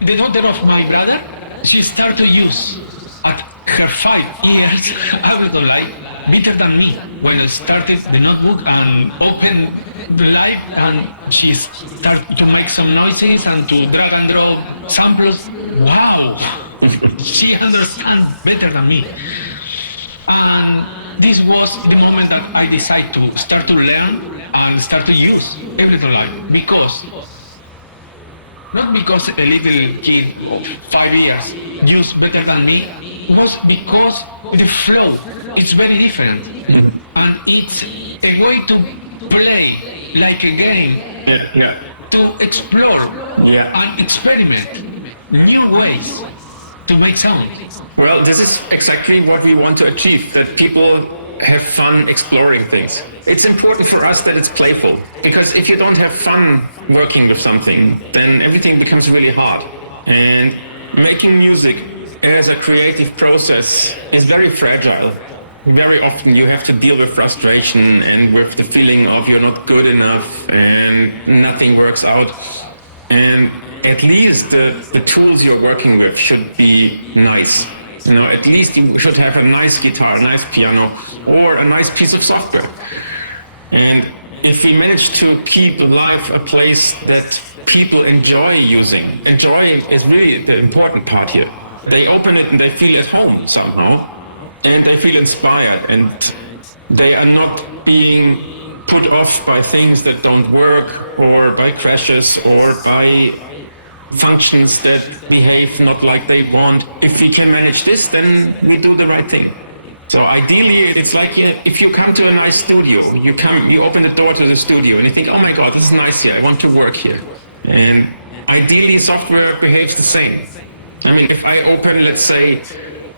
the daughter of my brother, she started to use at her 5 years Ableton Live better than me. When I started the notebook and opened the Live, and she started to make some noises and to drag and drop samples. Wow, she understands better than me. And this was the moment that I decided to start to learn and start to use Ableton Live, because not because a little kid of 5 years used better than me, was because the flow is very different. And it's a way to play like a game, to explore and experiment new ways to make sound. Well, this is exactly what we want to achieve, that people have fun exploring things. It's important for us that it's playful, because if you don't have fun working with something, then everything becomes really hard. And making music as a creative process is very fragile. Very often you have to deal with frustration and with the feeling of you're not good enough and nothing works out. And at least the tools you're working with should be nice. You know, at least you should have a nice guitar, a nice piano, or a nice piece of software. And if we manage to keep live a place that people enjoy using, enjoy is really the important part here. They open it and they feel at home somehow, and they feel inspired, and they are not being put off by things that don't work, or by crashes, or by functions that behave not like they want. If we can manage this, then we do the right thing. So ideally, it's like, if you come to a nice studio, you open the door to the studio and you think, oh my God, this is nice here, I want to work here. And ideally, software behaves the same. I mean, if I open, let's say,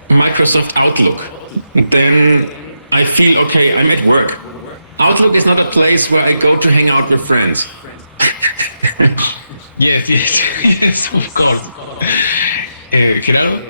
Microsoft Outlook, then I feel, okay, I'm at work. Outlook is not a place where I go to hang out with friends. Yes, yes, of course. Gerardo?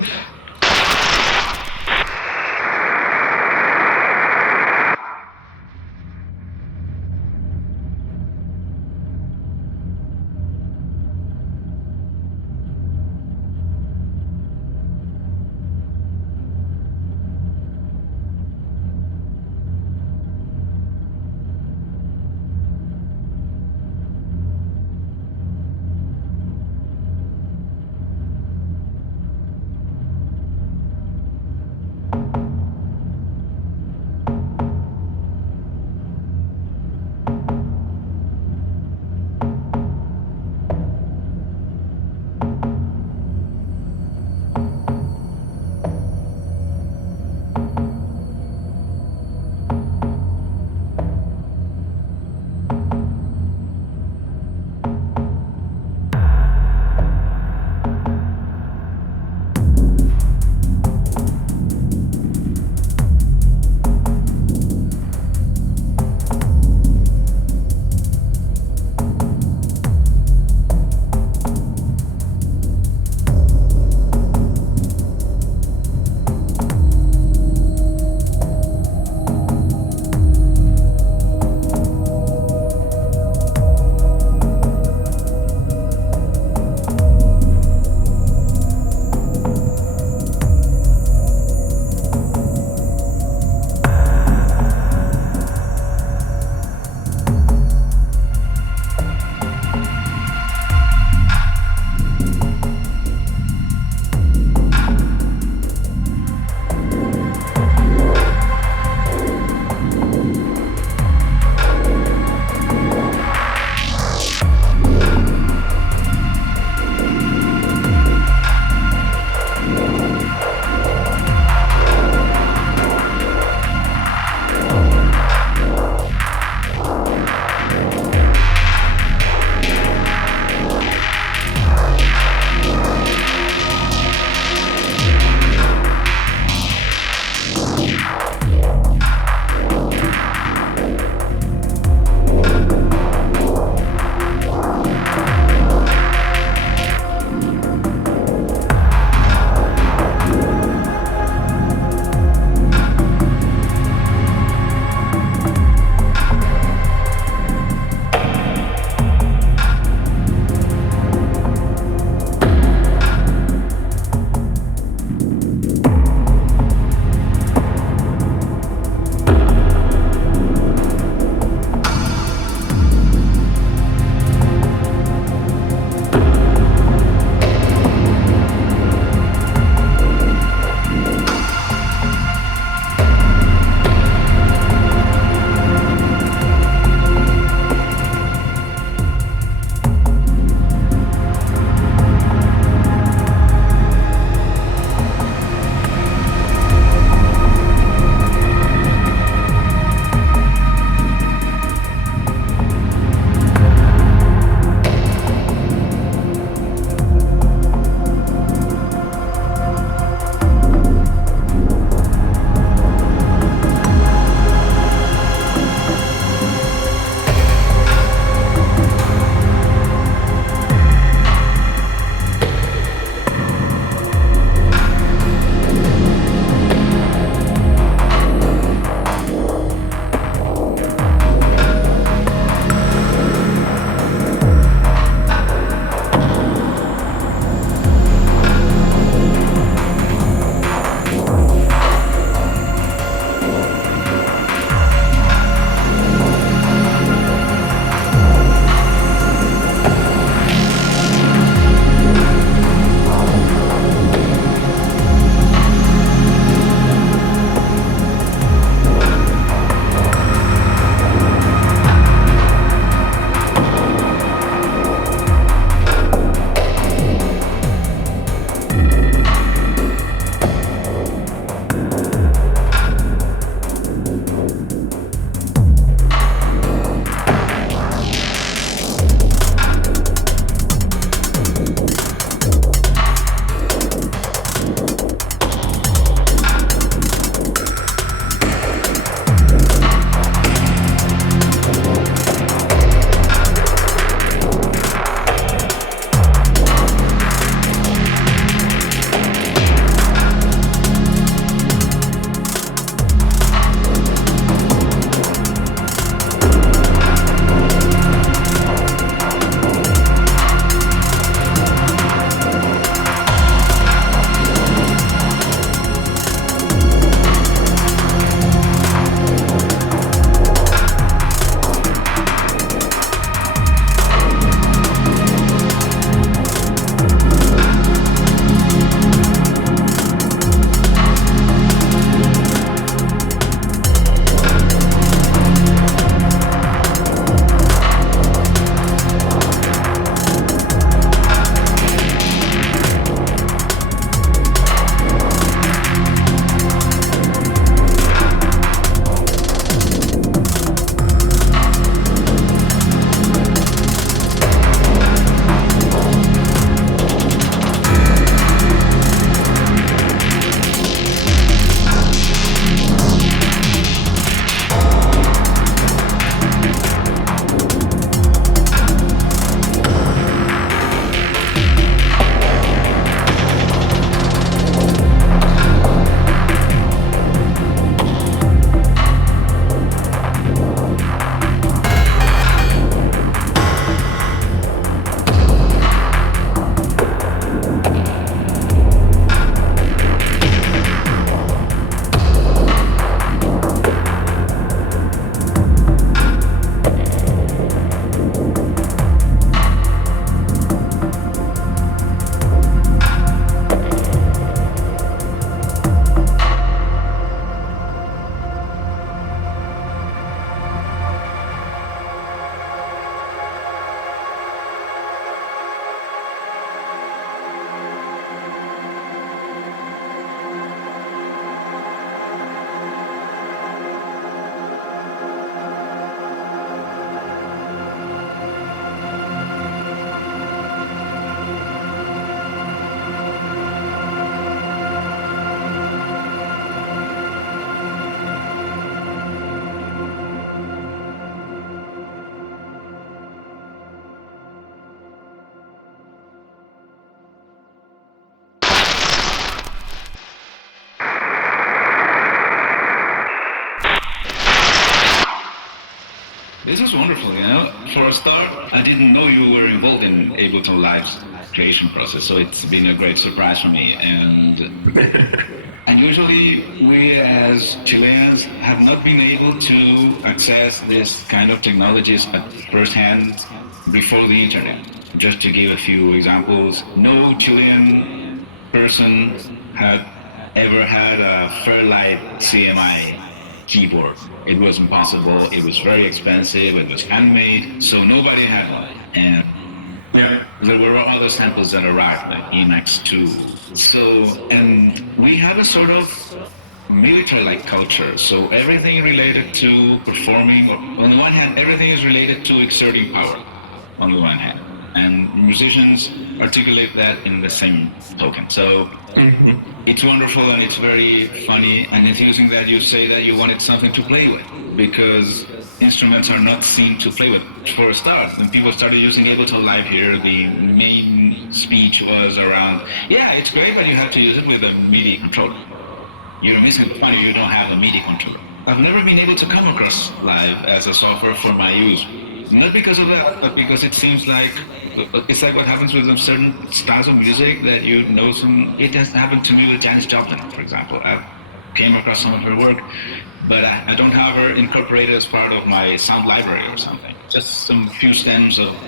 This is wonderful, you know. For a start, I didn't know you were involved in Ableton Live's creation process, so it's been a great surprise for me. And usually we as Chileans have not been able to access this kind of technologies at first hand before the internet. Just to give a few examples, no Chilean person had ever had a Fairlight CMI keyboard. It was impossible, it was very expensive, it was handmade, so nobody had one. And there were other samples that arrived, like EMX2. So, and we have a sort of military-like culture. So everything related to performing, on the one hand, everything is related to exerting power, on the one hand. And musicians articulate that in the same token. So it's wonderful and it's very funny and enthusing that you say that you wanted something to play with, because instruments are not seen to play with. For a start, when people started using Ableton Live here, the main speech was around, yeah, it's great, but you have to use it with a MIDI controller. You're missing the point, you don't have a MIDI controller. I've never been able to come across Live as a software for my use. Not because of that, but because it seems like it's like what happens with certain styles of music that you know some. It has happened to me with Janis Joplin, for example. I came across some of her work, but I don't have her incorporated as part of my sound library or something. Just some few stems of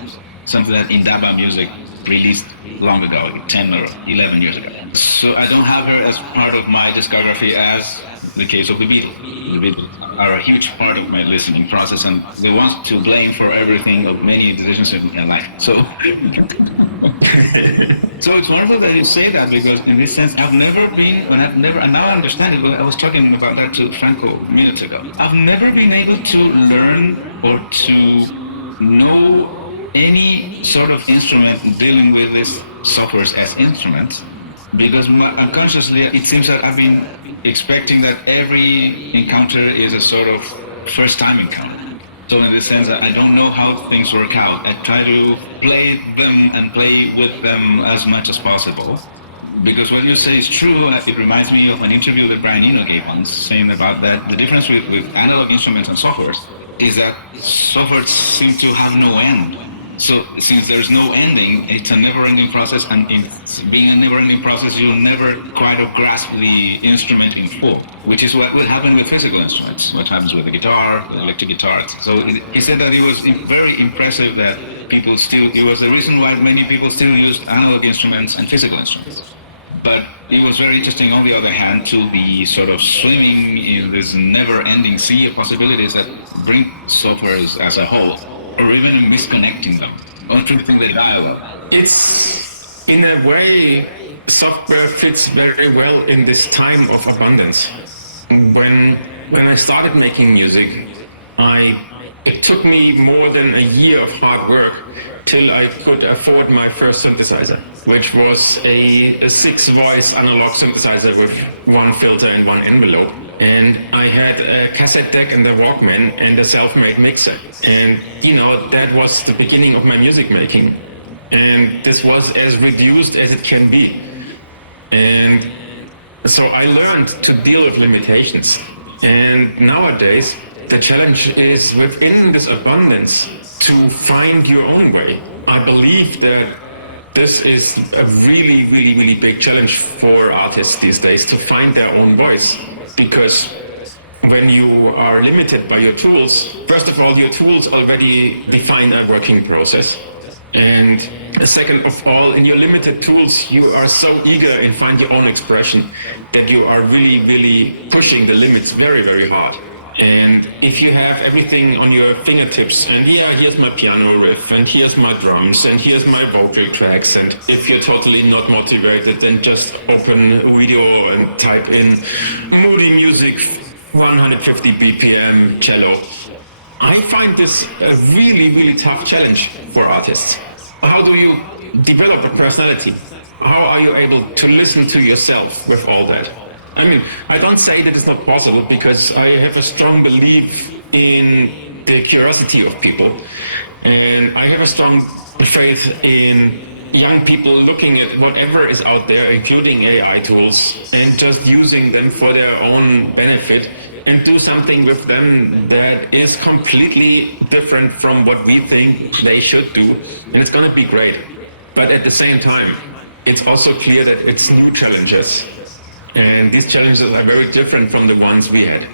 something that Indaba Music released long ago, 10 or 11 years ago. So I don't have her as part of my discography as the case of the Beatles. The Beatles are a huge part of my listening process and the ones to blame for everything of many decisions in my life. So, so it's wonderful that you say that, because in this sense, I've never been, and now I understand it. I was talking about that to Franco minutes ago. I've never been able to learn or to know any sort of instrument dealing with these softwares as instruments, because unconsciously it seems that I've been expecting that every encounter is a sort of first time encounter. So in this sense, I don't know how things work out. I try to play them and play with them as much as possible, because what you say is true. It reminds me of an interview that Brian Eno gave once, saying about that the difference with analog instruments and softwares is that softwares seem to have no end. So since there's no ending, it's a never-ending process, and in being a never-ending process, you'll never quite grasp the instrument in full, which is what would happen with physical instruments, what happens with the guitar, the electric guitar. So he said that it was very impressive that people still, it was the reason why many people still used analog instruments and physical instruments. But it was very interesting, on the other hand, to be sort of swimming in this never-ending sea of possibilities that bring softwares as a whole, or even misconnecting them, or twisting the dialogue. It's, in a way, software fits very well in this time of abundance. When I started making music, it took me more than a year of hard work till I could afford my first synthesizer, which was a 6-voice analog synthesizer with 1 filter and 1 envelope. And I had a cassette deck and a Walkman and a self-made mixer. And, you know, that was the beginning of my music making. And this was as reduced as it can be. And so I learned to deal with limitations. And nowadays, the challenge is within this abundance to find your own way. I believe that this is a really, really, really big challenge for artists these days, to find their own voice. Because when you are limited by your tools, first of all, your tools already define a working process. And second of all, in your limited tools, you are so eager in finding your own expression that you are really, really pushing the limits very, very hard. And if you have everything on your fingertips, and yeah, here's my piano riff, and here's my drums, and here's my vocal tracks, and if you're totally not motivated, then just open RUIDO and type in moody music, 150 BPM cello. I find this a really, really tough challenge for artists. How do you develop a personality? How are you able to listen to yourself with all that? I mean, I don't say that it's not possible, because I have a strong belief in the curiosity of people. And I have a strong faith in young people looking at whatever is out there, including AI tools, and just using them for their own benefit and do something with them that is completely different from what we think they should do. And it's going to be great. But at the same time, it's also clear that it's new challenges. And these challenges are very different from the ones we had.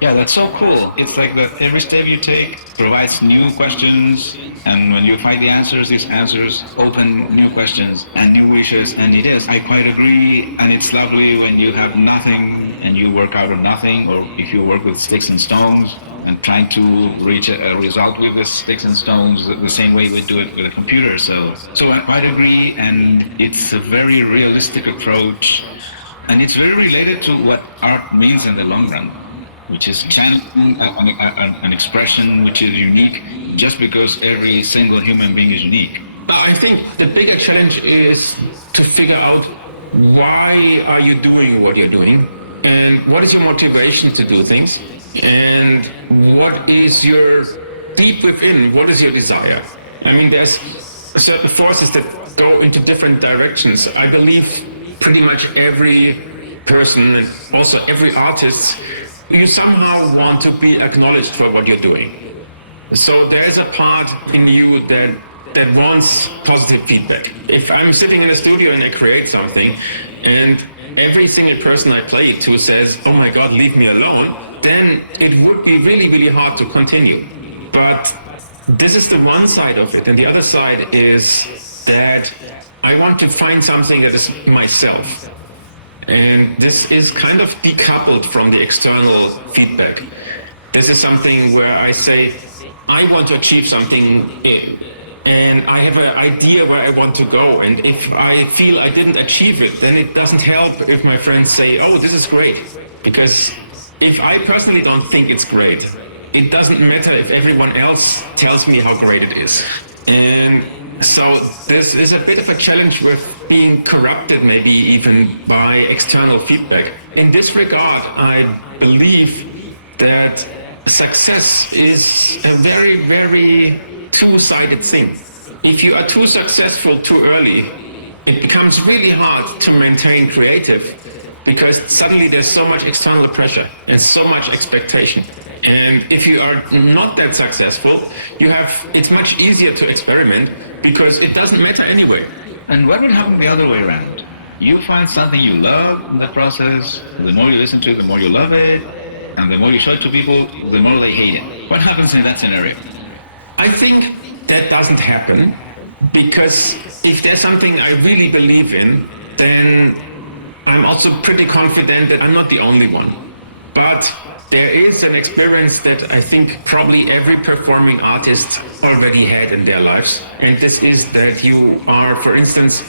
Yeah, that's so cool. It's like that every step you take provides new questions, and when you find the answers, these answers open new questions and new wishes, and it is. I quite agree, and it's lovely when you have nothing and you work out of nothing, or if you work with sticks and stones and trying to reach a result with the sticks and stones the same way we do it with a computer. So I quite agree, and it's a very realistic approach, and it's very related to what art means in the long run, which is channeling an expression which is unique just because every single human being is unique. I think the bigger challenge is to figure out why are you doing what you're doing, and what is your motivation to do things, and what is your deep within, what is your desire? I mean, there's certain forces that go into different directions. I believe pretty much every person and also every artist, you somehow want to be acknowledged for what you're doing. So there is a part in you that wants positive feedback. If I'm sitting in a studio and I create something and every single person I play it to says, "Oh my God, leave me alone," then it would be really, really hard to continue. But this is the one side of it. And the other side is that I want to find something that is myself. And this is kind of decoupled from the external feedback. This is something where I say, I want to achieve something and I have an idea where I want to go. And if I feel I didn't achieve it, then it doesn't help if my friends say, "Oh, this is great." Because if I personally don't think it's great, it doesn't matter if everyone else tells me how great it is. And so this is a bit of a challenge with being corrupted, maybe even by external feedback. In this regard, I believe that success is a very, very two-sided thing. If you are too successful too early, it becomes really hard to maintain creative because suddenly there's so much external pressure and so much expectation. And if you are not that successful, it's much easier to experiment because it doesn't matter anyway. And what would happen the other way around? You find something you love in the process, the more you listen to it, the more you love it, and the more you show it to people, the more they hate it. What happens in that scenario? I think that doesn't happen because if there's something I really believe in, then I'm also pretty confident that I'm not the only one. But there is an experience that I think probably every performing artist already had in their lives. And this is that you are, for instance,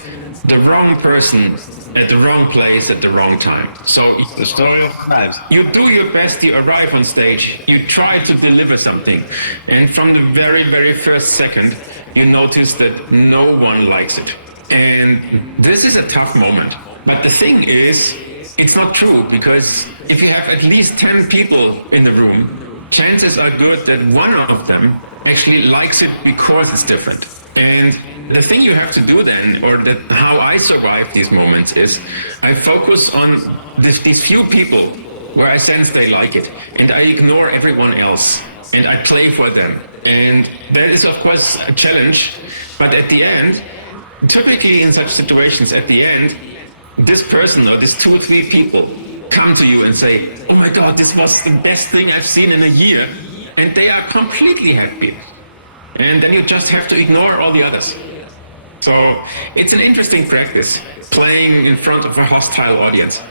the wrong person at the wrong place at the wrong time. So the story of our lives. You do your best, you arrive on stage, you try to deliver something. And from the very, very first second, you notice that no one likes it. And this is a tough moment. But the thing is, it's not true, because if you have at least 10 people in the room, chances are good that one of them actually likes it because it's different. And the thing you have to do then, or that how I survive these moments, is I focus on these few people where I sense they like it, and I ignore everyone else, and I play for them. And that is, of course, a challenge. But at the end, typically in such situations, at the end, this person or these 2 or 3 people come to you and say, "Oh my God, this was the best thing I've seen in a year." And they are completely happy. And then you just have to ignore all the others. So it's an interesting practice, playing in front of a hostile audience.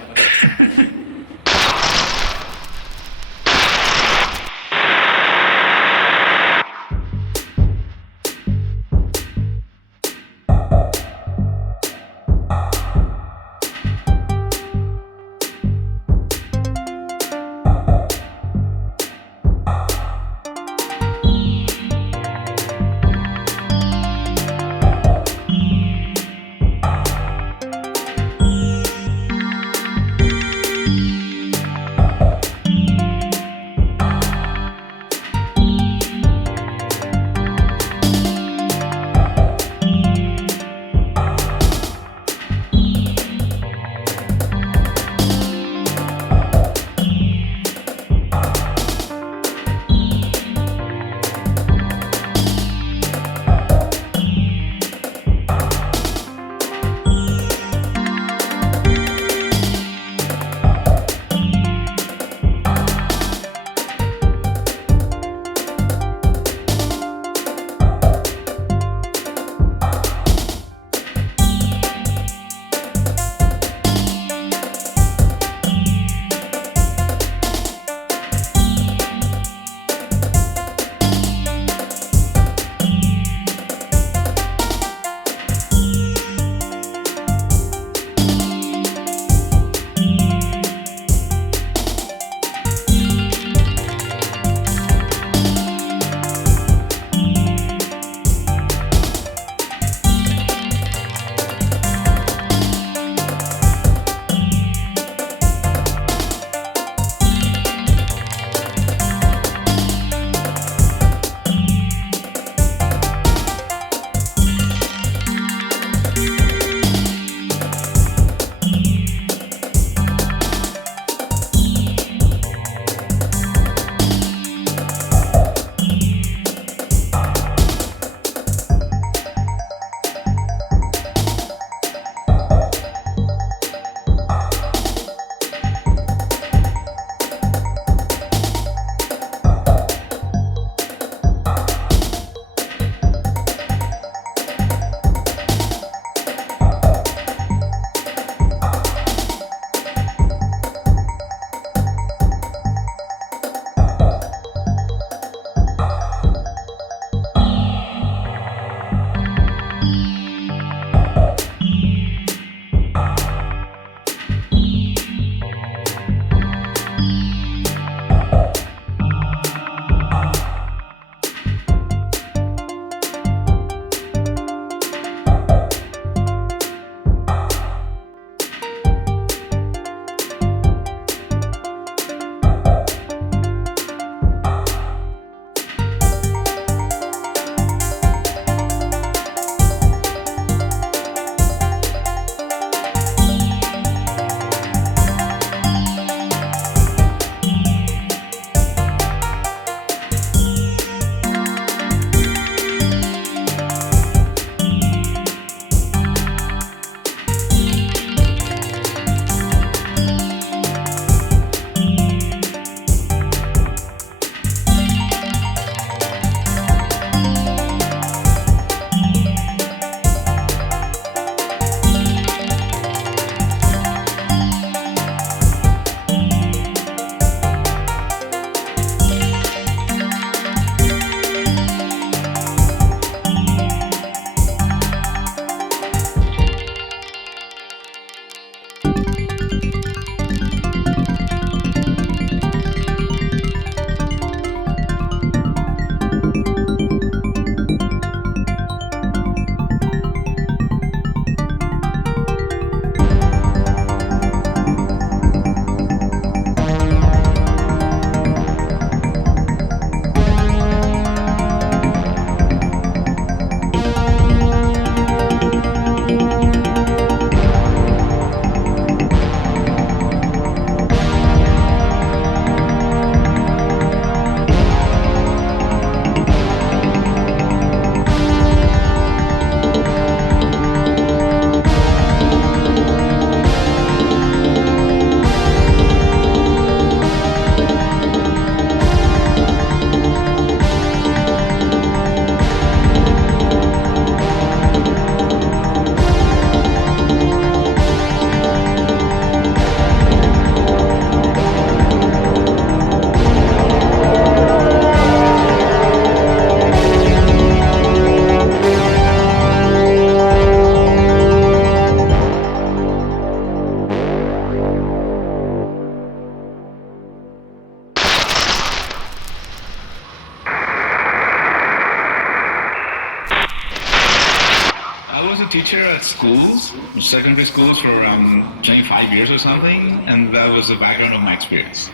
I was a teacher at schools, secondary schools, for around 25 years or something, and that was the background of my experience.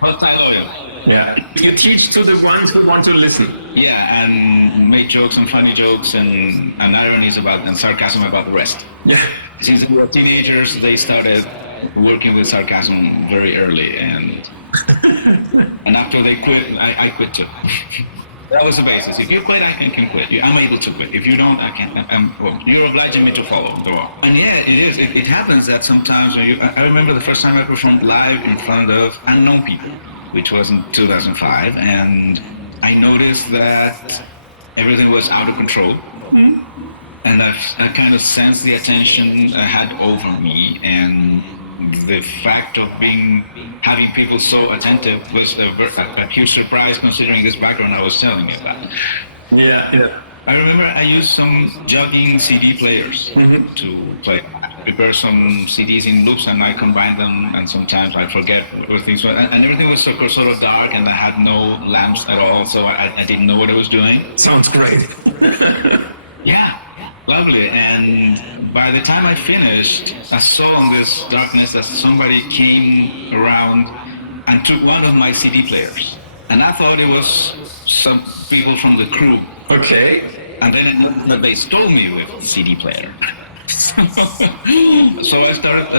Hostile audience. Yeah. You teach to the ones who want to listen. Yeah, and make jokes and funny jokes and ironies about and sarcasm about the rest. Yeah. Since they were teenagers, they started working with sarcasm very early, and and after they quit, I quit too. That was the basis. If you quit, I can quit. I'm able to quit. If you don't, I can't. You're obliging me to follow the law. And yeah, it is. It happens that sometimes when I remember the first time I performed live in front of unknown people, which was in 2005, and I noticed that everything was out of control. Mm-hmm. And I kind of sensed the attention I had over me, and the fact of having people so attentive was a huge surprise, considering this background I was telling you about. Yeah. I remember I used some jogging CD players to play. I prepare some CDs in loops and I combine them, and sometimes I forget where things were. And everything was sort of dark, and I had no lamps at all, so I didn't know what I was doing. Sounds great. Yeah. Lovely. And by the time I finished, I saw in this darkness that somebody came around and took one of my CD players. And I thought it was some people from the crew. Okay. And then I noticed that they stole me the CD player. So I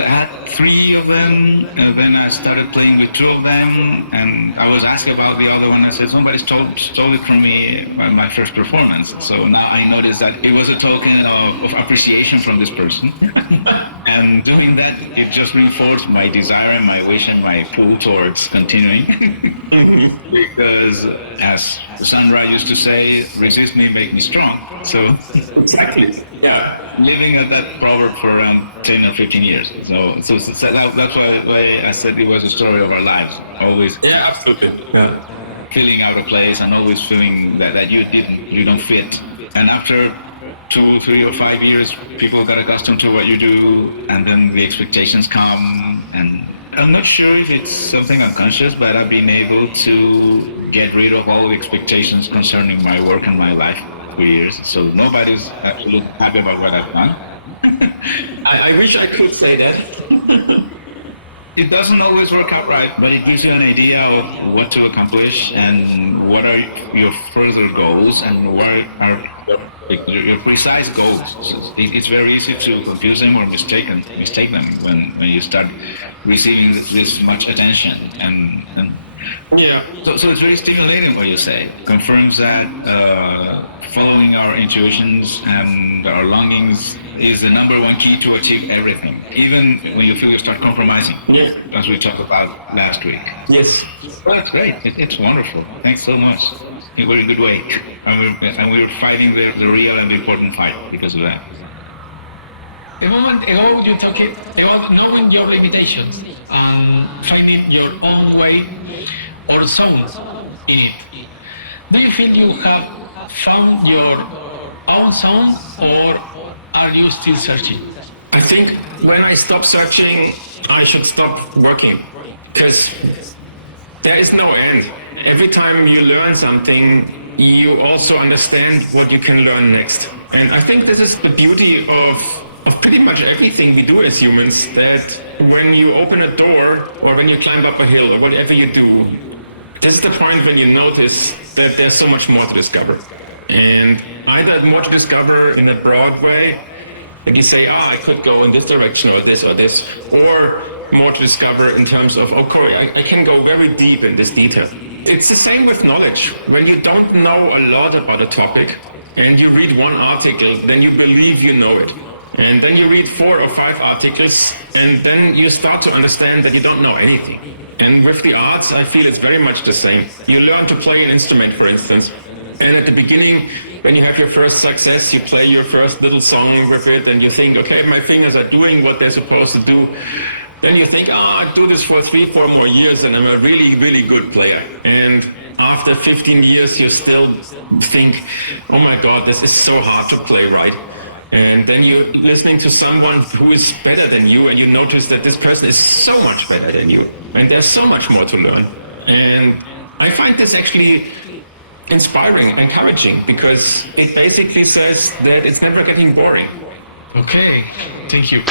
had 3 of them, and then I started playing with 2 of them, and I was asked about the other one. I said, somebody stole it from me at my first performance. So now I noticed that it was a token of appreciation from this person. And doing that, it just reinforced my desire and my wish and my pull towards continuing. Because as Sandra used to say, resist me, make me strong. So exactly. Yeah. Living at that proverb for around 10 or 15 years. So that's why I said it was a story of our lives. Always. Yeah, absolutely. Yeah. Feeling out of place and always feeling that you don't fit. And after 2, 3, or 5 years, people got accustomed to what you do, and then the expectations come. And I'm not sure if it's something unconscious, but I've been able to get rid of all the expectations concerning my work and my life for years. So nobody's absolutely happy about what I've done. I wish I could say that. It doesn't always work out right, but it gives you an idea of what to accomplish and what are your further goals and what are your precise goals. It's very easy to confuse them or mistake them when you start receiving this much attention and yeah. So it's very stimulating what you say. Confirms that following our intuitions and our longings is the number one key to achieve everything, even when you feel you start compromising. Yeah. As we talked about last week. Yes. Well, that's great. It's wonderful. Thanks so much. We're in a good way. And we're fighting the real and the important fight because of that. A moment ago, you talked about knowing your limitations and finding your own way or zone in it. Do you feel you have found your own zone, or are you still searching? I think when I stop searching, I should stop working, because there is no end. Every time you learn something, you also understand what you can learn next. And I think this is the beauty of pretty much everything we do as humans, that when you open a door or when you climb up a hill or whatever you do, this is the point when you notice that there's so much more to discover. And either more to discover in a broad way, and you say, I could go in this direction or this, or more to discover in terms of, okay, I can go very deep in this detail. It's the same with knowledge. When you don't know a lot about a topic and you read one article, then you believe you know it. And then you read 4 or 5 articles, and then you start to understand that you don't know anything. And with the arts, I feel it's very much the same. You learn to play an instrument, for instance. And at the beginning, when you have your first success, you play your first little song with it, and you think, okay, my fingers are doing what they're supposed to do. Then you think, I do this for 3-4 more years, and I'm a really, really good player. And after 15 years, you still think, oh my God, this is so hard to play right. And then you're listening to someone who is better than you, and you notice that this person is so much better than you. And there's so much more to learn. And I find this actually inspiring, encouraging, because it basically says that it's never getting boring. Okay, thank you.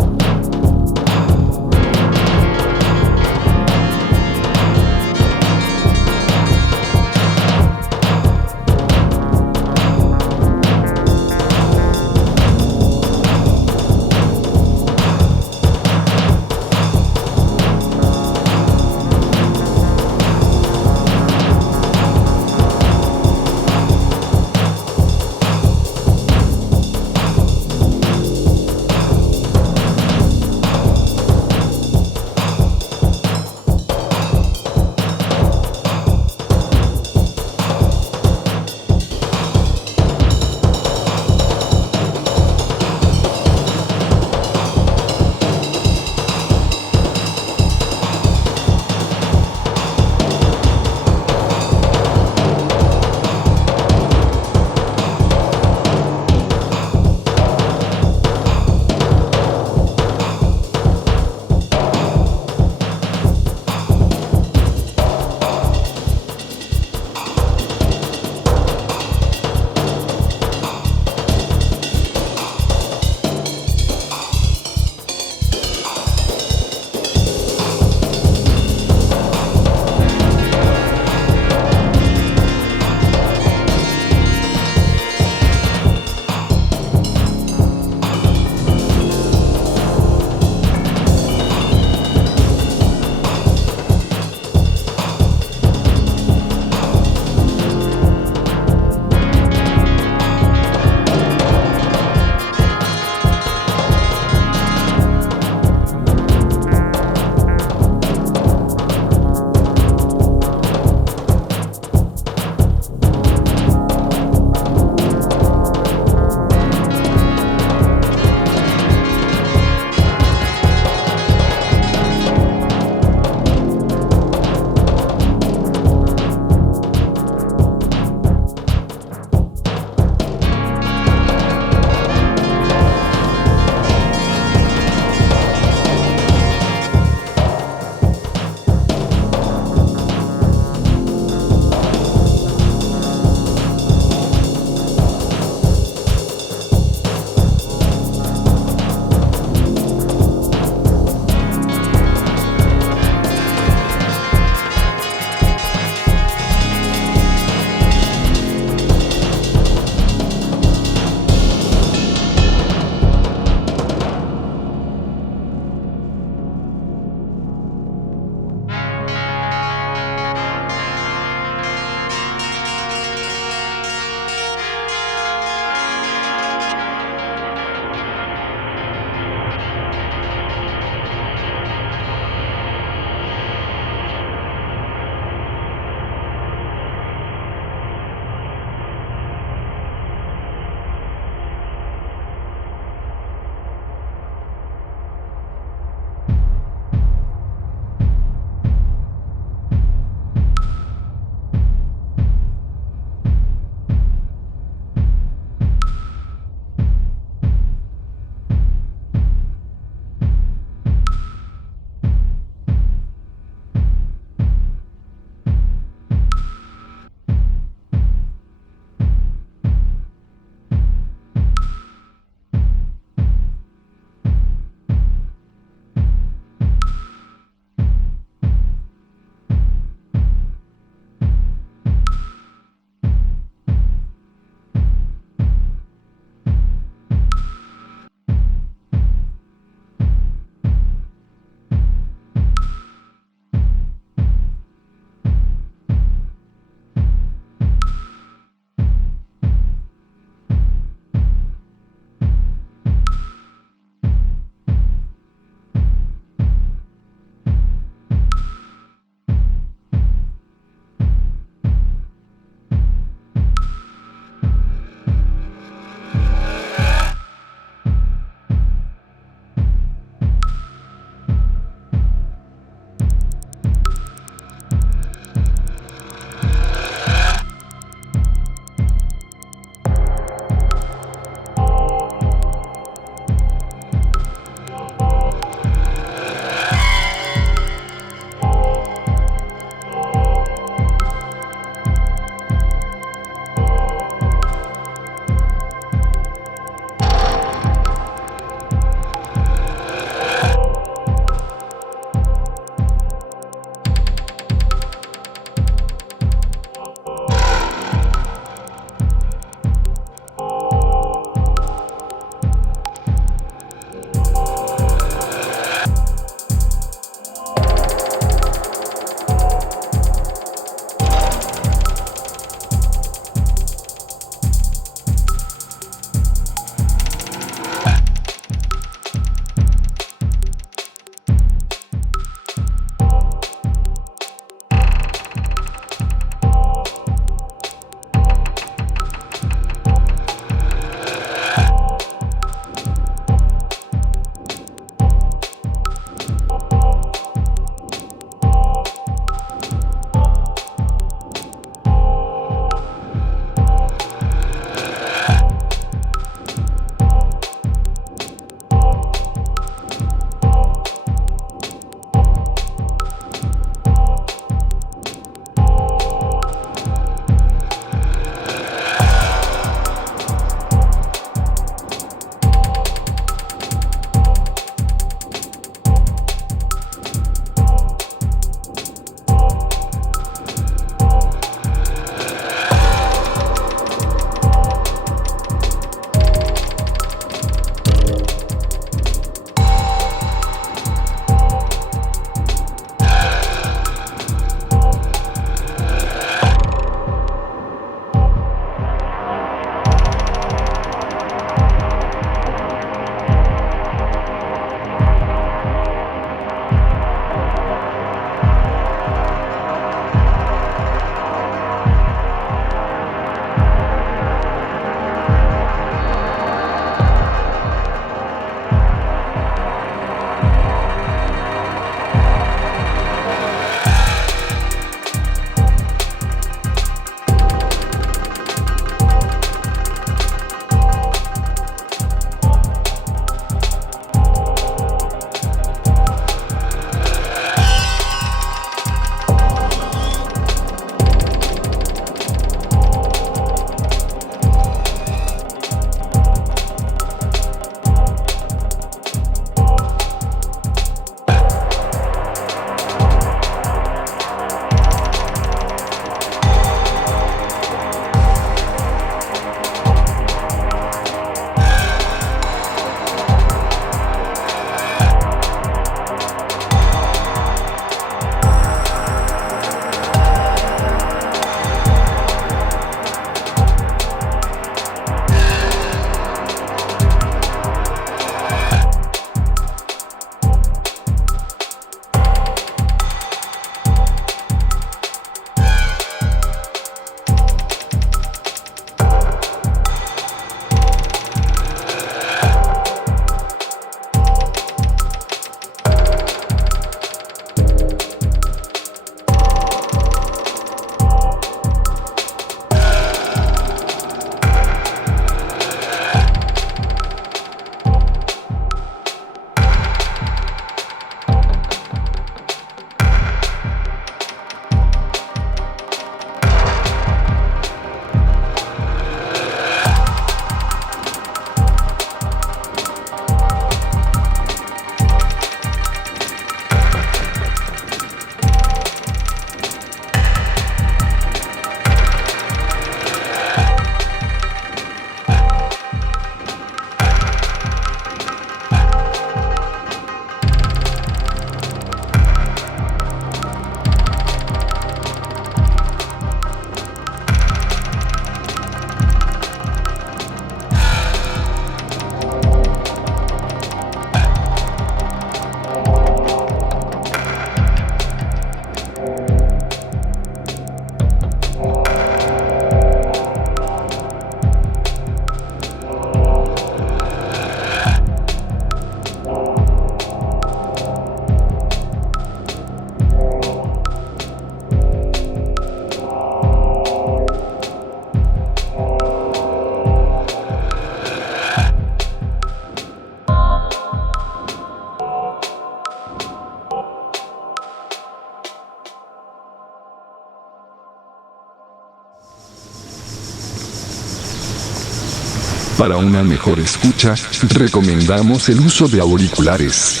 Para una mejor escucha, recomendamos el uso de auriculares.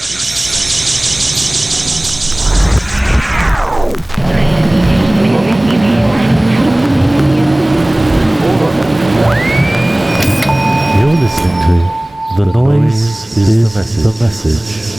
You're listening to The Noise is the Message.